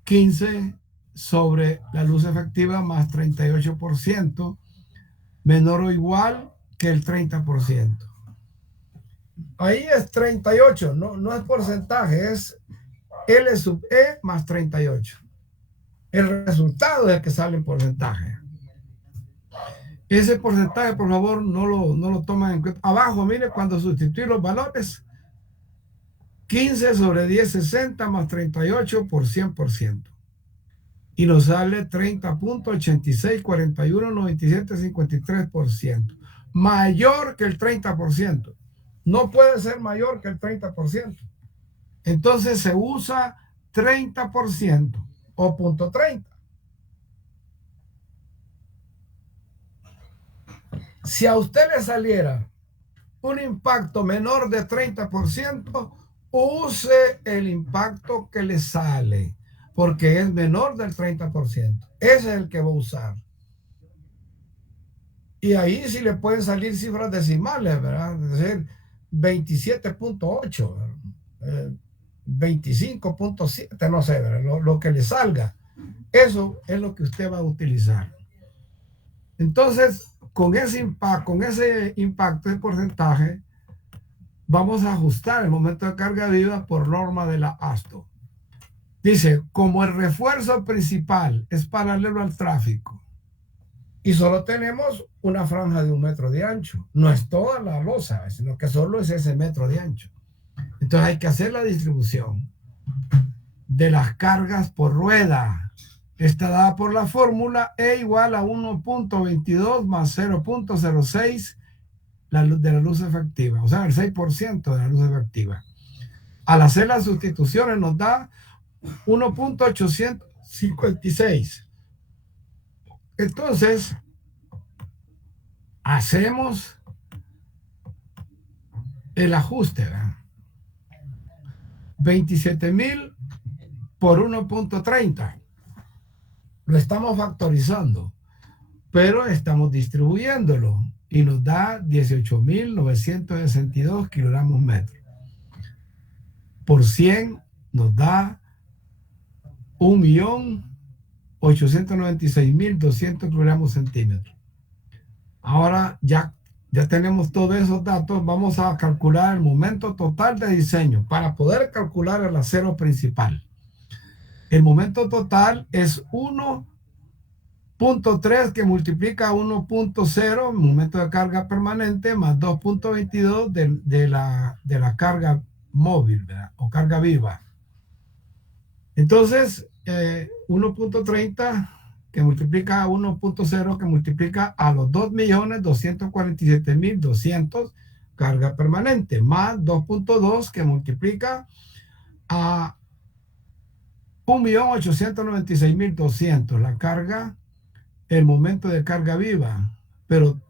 15 sobre la luz efectiva más 38%, menor o igual que el 30%. Ahí es 38, no es porcentaje, es L sub E más 38. El resultado es el que sale en porcentaje. Ese porcentaje, por favor, no lo toman en cuenta. Abajo, mire, cuando sustituye los valores, 15 sobre 1060 más 38 por 100%. Y nos sale 30.86419753%. Mayor que el 30%. No puede ser mayor que el 30%. Entonces se usa 30% o punto 30. Si a usted le saliera un impacto menor de 30%, use el impacto que le sale, porque es menor del 30%. Ese es el que va a usar. Y ahí sí le pueden salir cifras decimales, ¿verdad? Es decir, 27.8, 25.7, no sé, ¿verdad? Lo que le salga. Eso es lo que usted va a utilizar. Entonces, con ese impacto de porcentaje, vamos a ajustar el momento de carga viva por norma de la ASTO. Dice, como el refuerzo principal es paralelo al tráfico y solo tenemos una franja de 1 metro de ancho, no es toda la losa, sino que solo es ese metro de ancho. Entonces hay que hacer la distribución de las cargas por rueda. Está dada por la fórmula E igual a 1.22 más 0.06 de la luz efectiva, o sea, el 6% de la luz efectiva. Al hacer las sustituciones nos da 1.856. Entonces, hacemos el ajuste, ¿verdad? 27.000 por 1.30. Lo estamos factorizando, pero estamos distribuyéndolo y nos da 18.962 kilogramos metros. Por 100 nos da 1.896.200 kilogramos centímetros. Ahora ya tenemos todos esos datos. Vamos a calcular el momento total de diseño para poder calcular el acero principal. El momento total es 1.3 que multiplica 1.0, momento de carga permanente, más 2.22 de la carga móvil, ¿verdad? O carga viva. Entonces, 1.30 que multiplica a 1.0 que multiplica a los 2.247.200 carga permanente, más 2.2 que multiplica a 1.896.200 la carga, el momento de carga viva, pero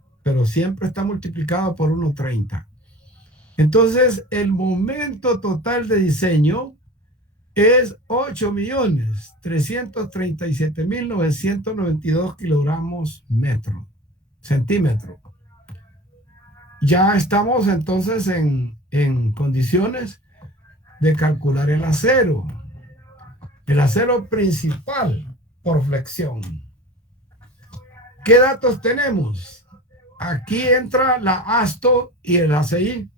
siempre está multiplicado por 1.30. Entonces, el momento total de diseño es 8.337.992 kilogramos centímetros. Ya estamos entonces en condiciones de calcular el acero principal por flexión. ¿Qué datos tenemos? Aquí entra la ASTO y el ACI.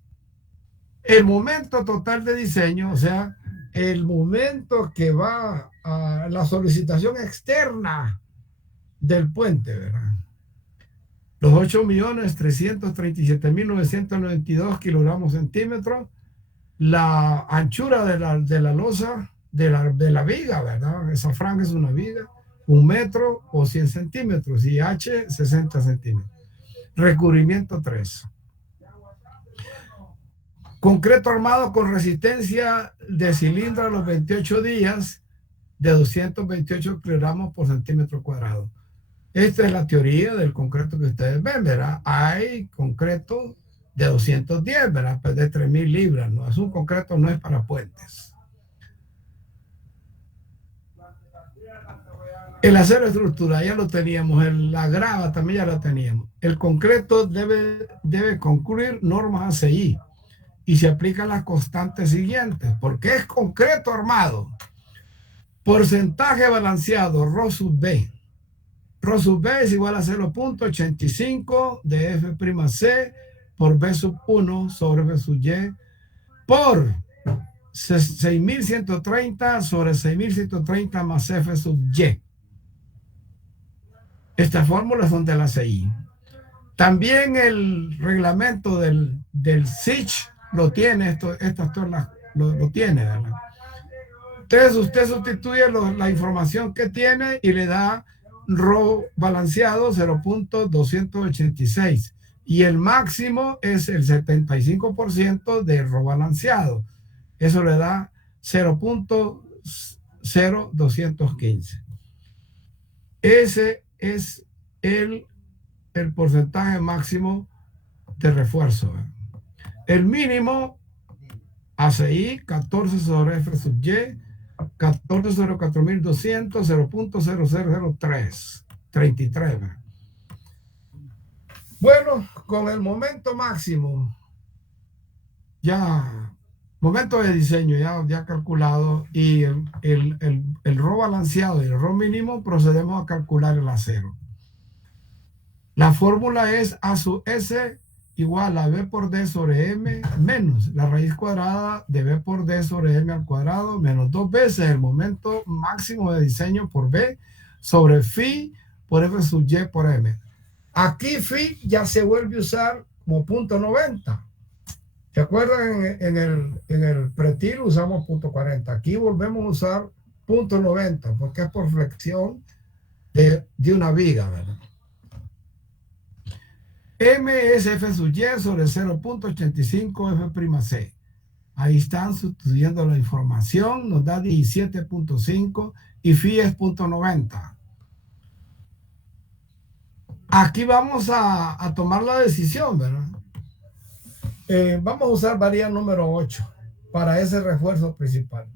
El momento total de diseño, o sea, el momento que va a la solicitación externa del puente, ¿verdad? Los 8.337.992 kilogramos centímetros, la anchura de la losa, de la viga, ¿verdad? Esa franja es una viga, 1 metro o 100 centímetros y H 60 centímetros. Recubrimiento 3. Concreto armado con resistencia de cilindro a los 28 días de 228 kilogramos por centímetro cuadrado. Esta es la teoría del concreto que ustedes ven, ¿verdad? Hay concreto de 210, ¿verdad? Pues de 3.000 libras, ¿no? Es un concreto, no es para puentes. El acero estructural ya lo teníamos, la grava también ya la teníamos. El concreto debe concluir normas ACI y se aplican las constantes siguientes, porque es concreto armado. Porcentaje balanceado, Rho sub B. Rho sub B es igual a 0.85 de F'C por B sub 1 sobre B sub Y por 6.130 sobre 6.130 más F sub Y. Estas fórmulas son de la CI. También el reglamento del SICH lo tiene, estas lo tiene, ¿verdad? Entonces usted sustituye la información que tiene y le da Rho balanceado 0.286 y el máximo es el 75% de Rho balanceado. Eso le da 0.0215. Ese es el porcentaje máximo de refuerzo. El mínimo ACI 14 sobre F sub Y, 14 sobre 4.200, 0.0003, 33. Bueno, con el momento máximo, ya, momento de diseño ya calculado y el Rho balanceado y el Rho mínimo, procedemos a calcular el acero. La fórmula es A sub S igual a B por D sobre M menos la raíz cuadrada de B por D sobre M al cuadrado menos 2 veces el momento máximo de diseño por B sobre Phi por F sub Y por M. Aquí Phi ya se vuelve a usar como punto 90. ¿Se acuerdan? En el pretil usamos punto 40. Aquí volvemos a usar punto 90 porque es por flexión de una viga, ¿verdad? M es F sub Y sobre 0.85 F'C. Ahí están sustituyendo la información, nos da 17.5 y Phi es 0.90. Aquí vamos a tomar la decisión, ¿verdad? Vamos a usar varilla número 8 para ese refuerzo principal.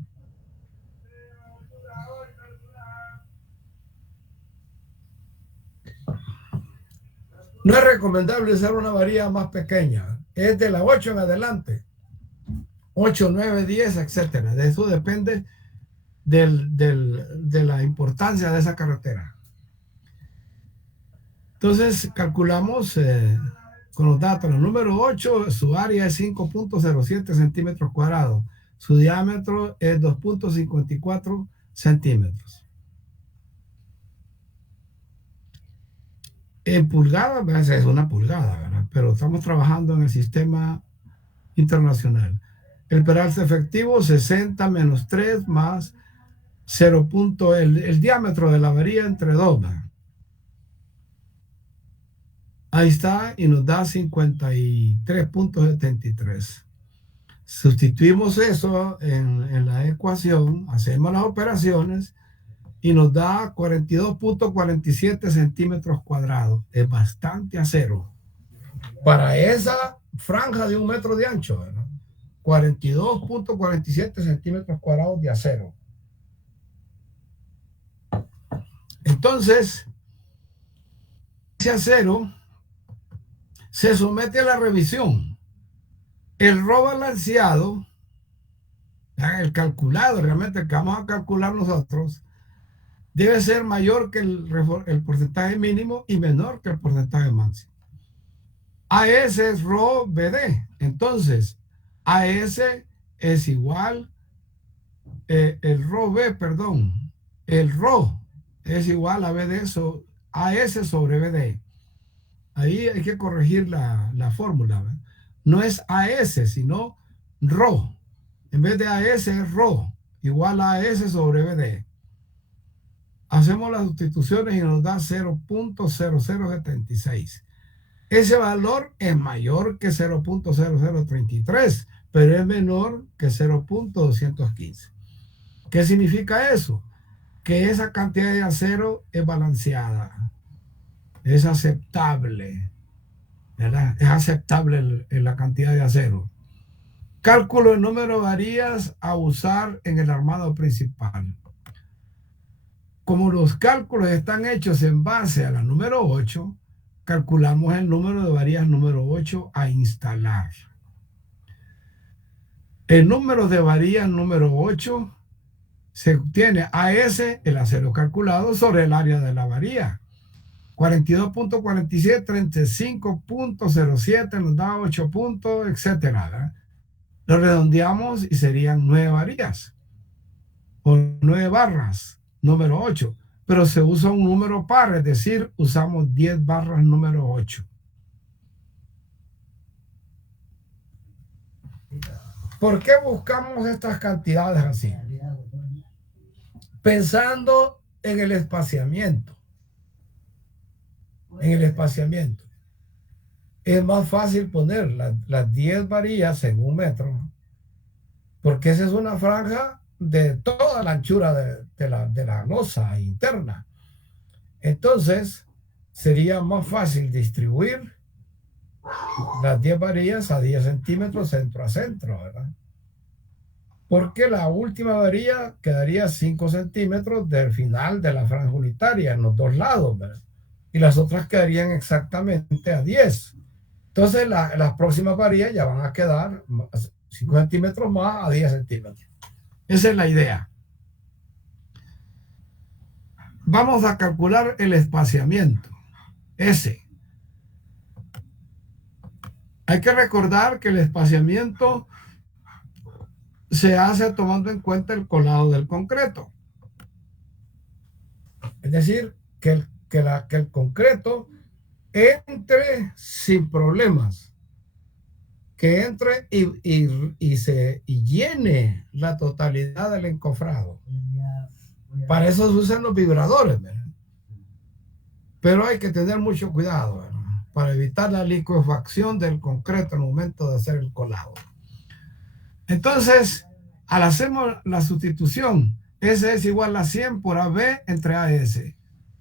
No es recomendable usar una varilla más pequeña. Es de la 8 en adelante. 8, 9, 10, etcétera. De eso depende de la importancia de esa carretera. Entonces, calculamos con los datos. El número 8, su área es 5.07 centímetros cuadrados. Su diámetro es 2.54 centímetros. En pulgadas, es una pulgada, ¿verdad? Pero estamos trabajando en el sistema internacional. El peralce efectivo, 60 menos 3 más 0. El diámetro de la varilla entre 2. ¿verdad? Ahí está y nos da 53.73. Sustituimos eso en la ecuación, hacemos las operaciones y nos da 42.47 centímetros cuadrados. Es bastante acero. Para esa franja de 1 metro de ancho, ¿verdad? 42.47 centímetros cuadrados de acero. Entonces, ese acero se somete a la revisión. El Rho balanceado, el calculado, realmente el que vamos a calcular nosotros, debe ser mayor que el porcentaje mínimo y menor que el porcentaje máximo. A ese es Rho BD. Entonces, AS es igual, el rho B, perdón, el rho es igual a BD AS sobre BD. Ahí hay que corregir la fórmula, ¿verdad? No es AS, sino rho. En vez de AS es rho, igual a AS sobre BD. Hacemos las sustituciones y nos da 0.0076. Ese valor es mayor que 0.0033, pero es menor que 0.215. ¿Qué significa eso? Que esa cantidad de acero es balanceada, es aceptable, ¿verdad? Es aceptable la cantidad de acero. Cálculo del número de varillas a usar en el armado principal. Como los cálculos están hechos en base a la número 8, calculamos el número de varillas número 8 a instalar. El número de varillas número 8 se obtiene AS, el acero calculado, sobre el área de la varilla. 42.47, 35.07, nos da 8 puntos, etc. Lo redondeamos y serían 9 varillas o 9 barras, número 8. Pero se usa un número par, es decir, usamos 10 barras número 8. ¿Por qué buscamos estas cantidades así? Pensando en el espaciamiento. En el espaciamiento. Es más fácil poner las 10 varillas en 1 metro, porque esa es una franja de toda la anchura de la losa interna. Entonces, sería más fácil distribuir las 10 varillas a 10 centímetros centro a centro, ¿verdad? Porque la última varilla quedaría 5 centímetros del final de la franja unitaria en los dos lados, ¿verdad? Y las otras quedarían exactamente a 10. Entonces, las próximas varillas ya van a quedar 5 centímetros más a 10 centímetros. Esa es la idea. Vamos a calcular el espaciamiento. S. Hay que recordar que el espaciamiento se hace tomando en cuenta el colado del concreto. Es decir, que el concreto entre sin problemas, que entre y llene la totalidad del encofrado. Para eso se usan los vibradores, ¿verdad? Pero hay que tener mucho cuidado, ¿verdad? Para evitar la liquefacción del concreto en el momento de hacer el colado. Entonces, al hacer la sustitución, S es igual a 100 por AB entre AS.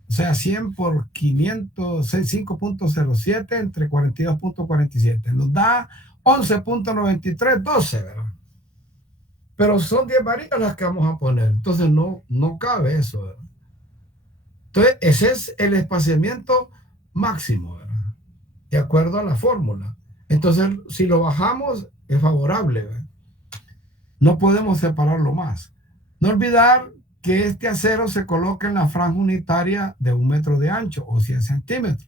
O sea, 100 por 5.07 entre 42.47. Nos da 11.9312, ¿verdad? Pero son 10 varillas las que vamos a poner. Entonces no cabe eso, ¿verdad? Entonces, ese es el espaciamiento máximo, ¿verdad? De acuerdo a la fórmula. Entonces, si lo bajamos, es favorable, ¿verdad? No podemos separarlo más. No olvidar que este acero se coloca en la franja unitaria de 1 metro de ancho o 100 centímetros.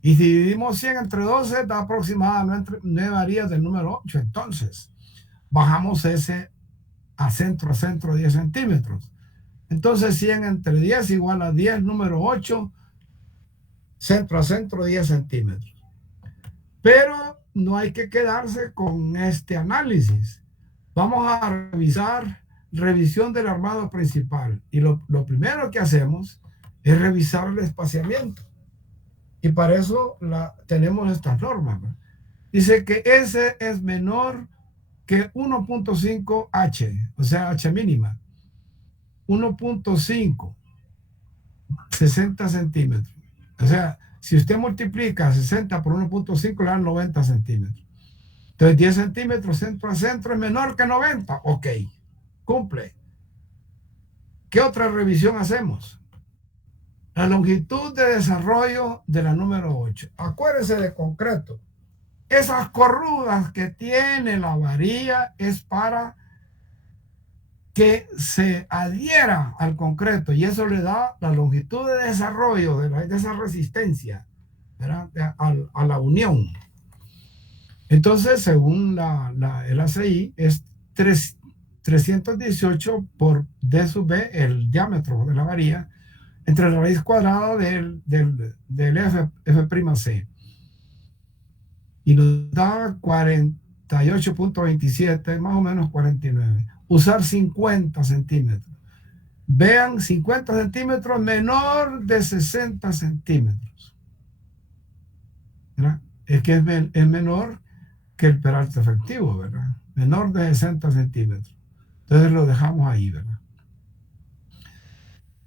Y si dividimos 100 entre 12, da aproximadamente 9 varillas del número 8. Entonces, bajamos ese a centro 10 centímetros. Entonces, 100 entre 10 igual a 10 número 8, centro a centro 10 centímetros. Pero no hay que quedarse con este análisis. Vamos a revisar revisión del armado principal. Y lo primero que hacemos es revisar el espaciamiento. Y para eso tenemos estas normas, ¿no? Dice que S es menor que 1.5 H, o sea, H mínima. 1.5, 60 centímetros. O sea, si usted multiplica 60 por 1.5, le dan 90 centímetros. Entonces, 10 centímetros centro a centro es menor que 90. Ok, cumple. ¿Qué otra revisión hacemos? La longitud de desarrollo de la número 8. Acuérdense de concreto. Esas corrudas que tiene la varilla es para que se adhiera al concreto y eso le da la longitud de desarrollo de esa resistencia, ¿verdad? A la unión. Entonces, según el ACI, es 318 por D sub B, el diámetro de la varilla, entre la raíz cuadrada del F''C. Y nos da 48.27, más o menos 49. Usar 50 centímetros. Vean, 50 centímetros menor de 60 centímetros. ¿Verdad? Es que es menor que el peralte efectivo, ¿verdad? Menor de 60 centímetros. Entonces lo dejamos ahí, ¿verdad?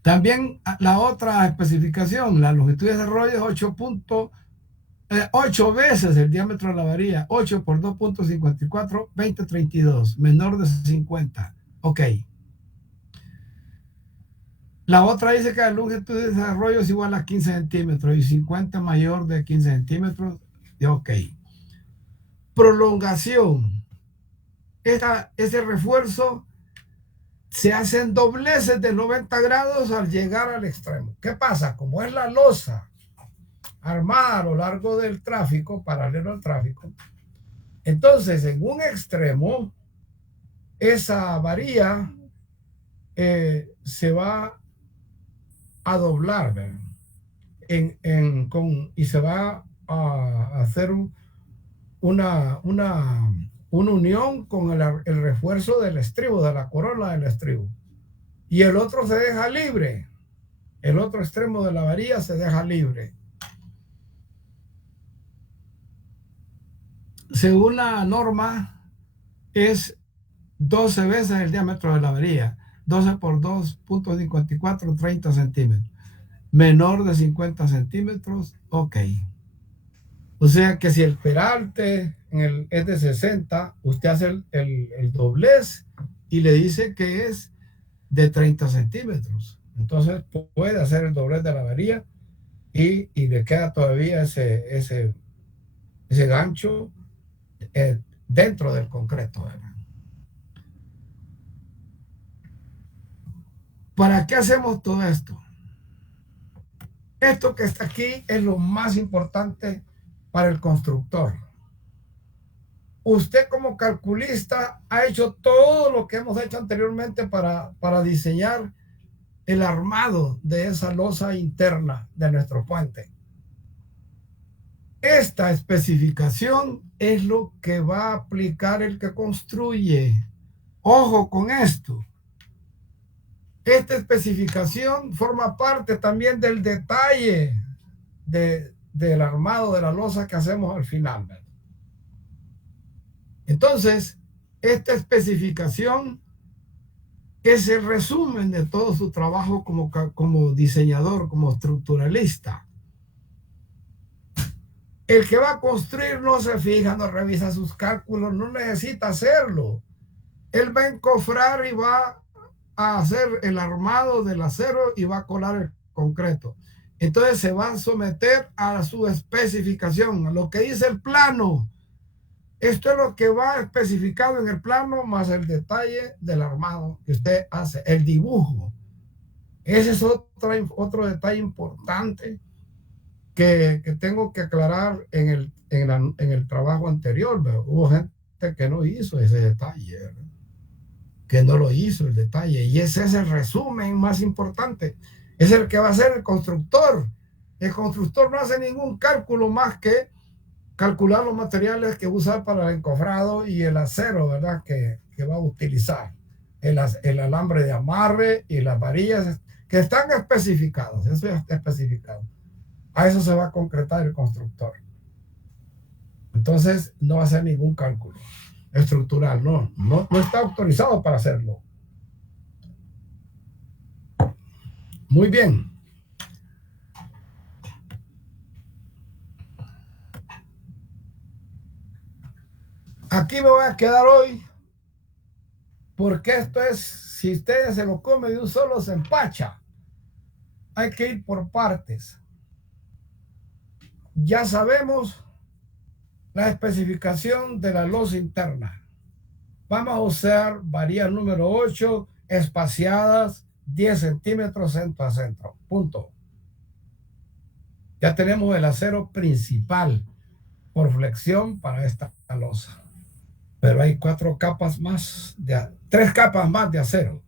También la otra especificación, la longitud de desarrollo es 8 veces el diámetro de la varilla, 8 por 2.54, 20/32, menor de 50. Ok. La otra dice que la longitud de desarrollo es igual a 15 centímetros y 50 mayor de 15 centímetros. Ok. Prolongación. Ese refuerzo se hacen dobleces de 90 grados al llegar al extremo. ¿Qué pasa? Como es la losa armada a lo largo del tráfico, paralelo al tráfico, entonces en un extremo esa varilla se va a doblar, ¿verdad? Y se va a hacer una unión con el refuerzo del estribo, de la corona del estribo. Y el otro se deja libre. El otro extremo de la varilla se deja libre. Según la norma, es 12 veces el diámetro de la varilla. 12 por 2.54, 30 centímetros. Menor de 50 centímetros, ok. O sea que si el peralte es de 60, usted hace el doblez y le dice que es de 30 centímetros. Entonces puede hacer el doblez de la varilla y le queda todavía ese gancho dentro del concreto, ¿verdad? ¿Para qué hacemos todo esto? Esto que está aquí es lo más importante para el constructor. Usted como calculista ha hecho todo lo que hemos hecho anteriormente para diseñar el armado de esa losa interna de nuestro puente. Esta especificación es lo que va a aplicar el que construye. Ojo con esto. Esta especificación forma parte también del detalle del armado de la losa que hacemos al final, ¿verdad? Entonces, esta especificación es el resumen de todo su trabajo como diseñador, como estructuralista. El que va a construir no se fija, no revisa sus cálculos, no necesita hacerlo. Él va a encofrar y va a hacer el armado del acero y va a colar el concreto. Entonces se va a someter a su especificación, a lo que dice el plano. Esto es lo que va especificado en el plano más el detalle del armado que usted hace, el dibujo. Ese es otro detalle importante que tengo que aclarar en el trabajo anterior. ¿Verdad? Hubo gente que no hizo ese detalle, ¿verdad? Que no lo hizo el detalle. Y ese es el resumen más importante. Es el que va a hacer el constructor. El constructor no hace ningún cálculo más que calcular los materiales que usa para el encofrado y el acero, ¿verdad? Que va a utilizar. El alambre de amarre y las varillas que están especificados. Eso ya está especificado. A eso se va a concretar el constructor. Entonces no va a hacer ningún cálculo estructural, no está autorizado para hacerlo. Muy bien. Aquí me voy a quedar hoy porque esto es, si ustedes se lo comen de un solo se empacha. Hay que ir por partes. Ya sabemos la especificación de la losa interna. Vamos a usar varillas número 8 espaciadas 10 centímetros centro a centro. Punto. Ya tenemos el acero principal. por flexión para esta losa. Pero hay 3 capas más de acero.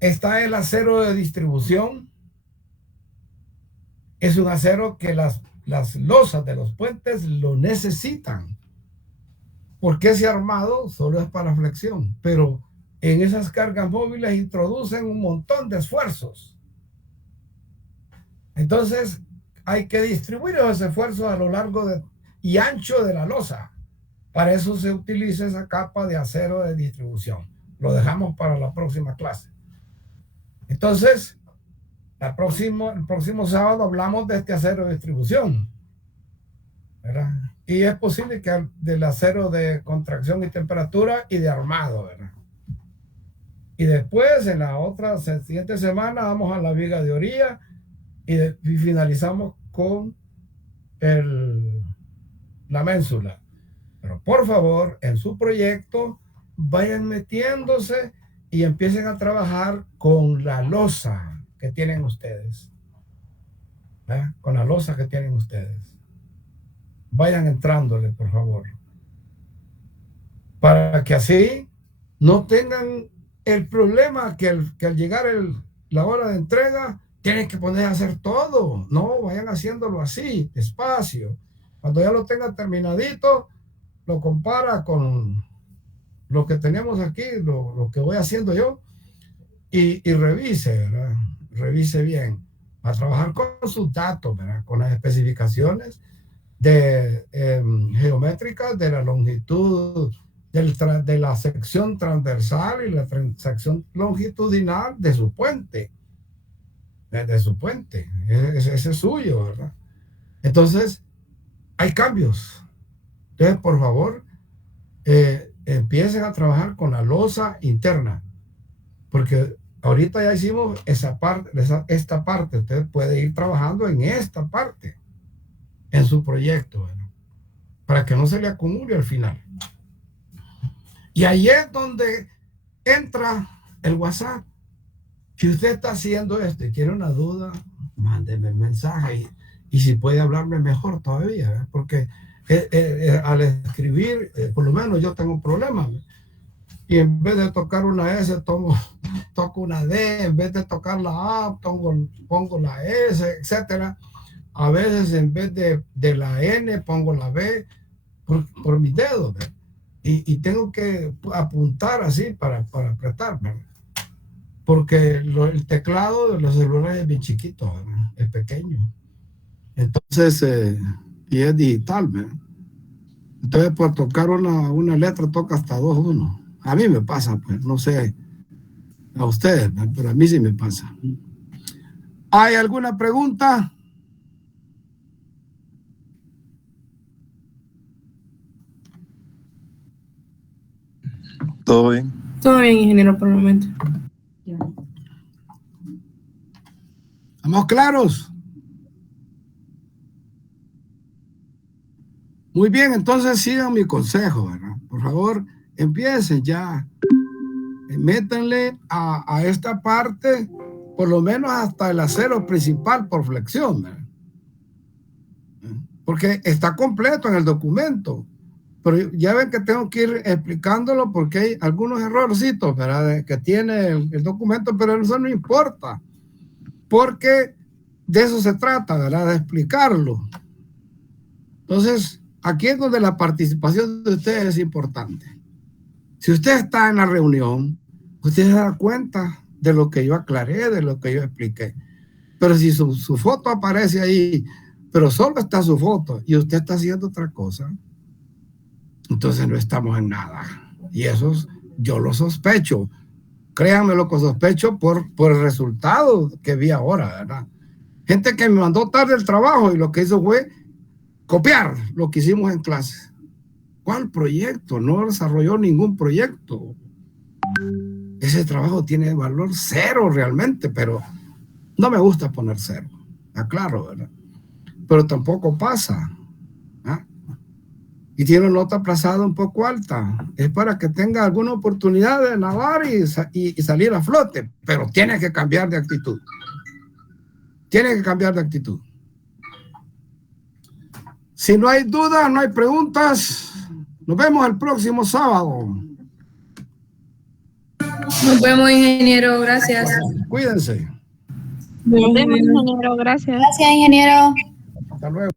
Está el acero de distribución. Es un acero que las losas de los puentes lo necesitan. Porque ese armado solo es para flexión. Pero en esas cargas móviles introducen un montón de esfuerzos. Entonces hay que distribuir esos esfuerzos a lo largo y ancho de la losa. Para eso se utiliza esa capa de acero de distribución. Lo dejamos para la próxima clase. Entonces, el próximo sábado hablamos de este acero de distribución, ¿verdad? Y es posible que del acero de contracción y temperatura y de armado, ¿verdad? Y después, en la siguiente semana, vamos a la viga de orilla y finalizamos con la ménsula. Pero por favor, en su proyecto, vayan metiéndose y empiecen a trabajar con la losa que tienen ustedes. ¿Eh? Con la losa que tienen ustedes. Vayan entrándole, por favor. Para que así no tengan el problema que al llegar la hora de entrega, tienen que poner a hacer todo. No, vayan haciéndolo así, despacio. Cuando ya lo tengan terminadito, lo compara con lo que tenemos aquí, lo que voy haciendo yo, y revise, ¿verdad? Revise bien, a trabajar con sus datos, ¿verdad? Con las especificaciones geométricas de la longitud, de la sección transversal y la sección longitudinal de su puente. Ese es suyo, ¿verdad? Entonces, hay cambios. Entonces, por favor, empiecen a trabajar con la losa interna, porque ahorita ya hicimos esta parte. Usted puede ir trabajando en esta parte, en su proyecto, ¿verdad? Para que no se le acumule al final. Y ahí es donde entra el WhatsApp. Si usted está haciendo esto y quiere una duda, mándeme el mensaje y si puede hablarme mejor todavía, ¿verdad? Porque al escribir, por lo menos yo tengo un problema. Y en vez de tocar una S, toco una D. En vez de tocar la A, pongo la S, etc. A veces en vez de la N, pongo la B por mis dedos. Y tengo que apuntar así para apretar, ¿verdad? Porque el teclado de los celulares es bien chiquito, ¿verdad? Es pequeño. Entonces, y es digital, ¿verdad? Entonces, por tocar una letra, toca hasta 2-1. A mí me pasa, pues, no sé a ustedes, ¿verdad? Pero a mí sí me pasa. ¿Hay alguna pregunta? ¿Todo bien? Todo bien, ingeniero, por el momento. ¿Estamos claros? Muy bien, entonces sigan mi consejo, ¿verdad? Por favor, empiecen ya. Métanle a esta parte, por lo menos hasta el acero principal por flexión, ¿verdad? Porque está completo en el documento. Pero ya ven que tengo que ir explicándolo porque hay algunos errorcitos, ¿verdad? Que tiene el documento, pero eso no importa. Porque de eso se trata, ¿verdad? De explicarlo. Entonces, aquí es donde la participación de ustedes es importante. Si usted está en la reunión, usted se da cuenta de lo que yo aclaré, de lo que yo expliqué. Pero si su foto aparece ahí, pero solo está su foto y usted está haciendo otra cosa, entonces no estamos en nada. Y eso yo lo sospecho. Créanme lo que sospecho por el resultado que vi ahora, ¿verdad? Gente que me mandó tarde el trabajo y lo que hizo fue copiar lo que hicimos en clase. ¿Cuál proyecto? No desarrolló ningún proyecto. Ese trabajo tiene valor 0 realmente, pero no me gusta poner 0. Aclaro, ¿verdad? Pero tampoco pasa. ¿Ah? Y tiene una nota aplazada un poco alta. Es para que tenga alguna oportunidad de nadar y salir a flote, pero tiene que cambiar de actitud. Tiene que cambiar de actitud. Si no hay dudas, no hay preguntas, nos vemos el próximo sábado. Nos vemos, ingeniero. Gracias. Cuídense. Nos vemos, ingeniero. Gracias. Gracias, ingeniero. Hasta luego.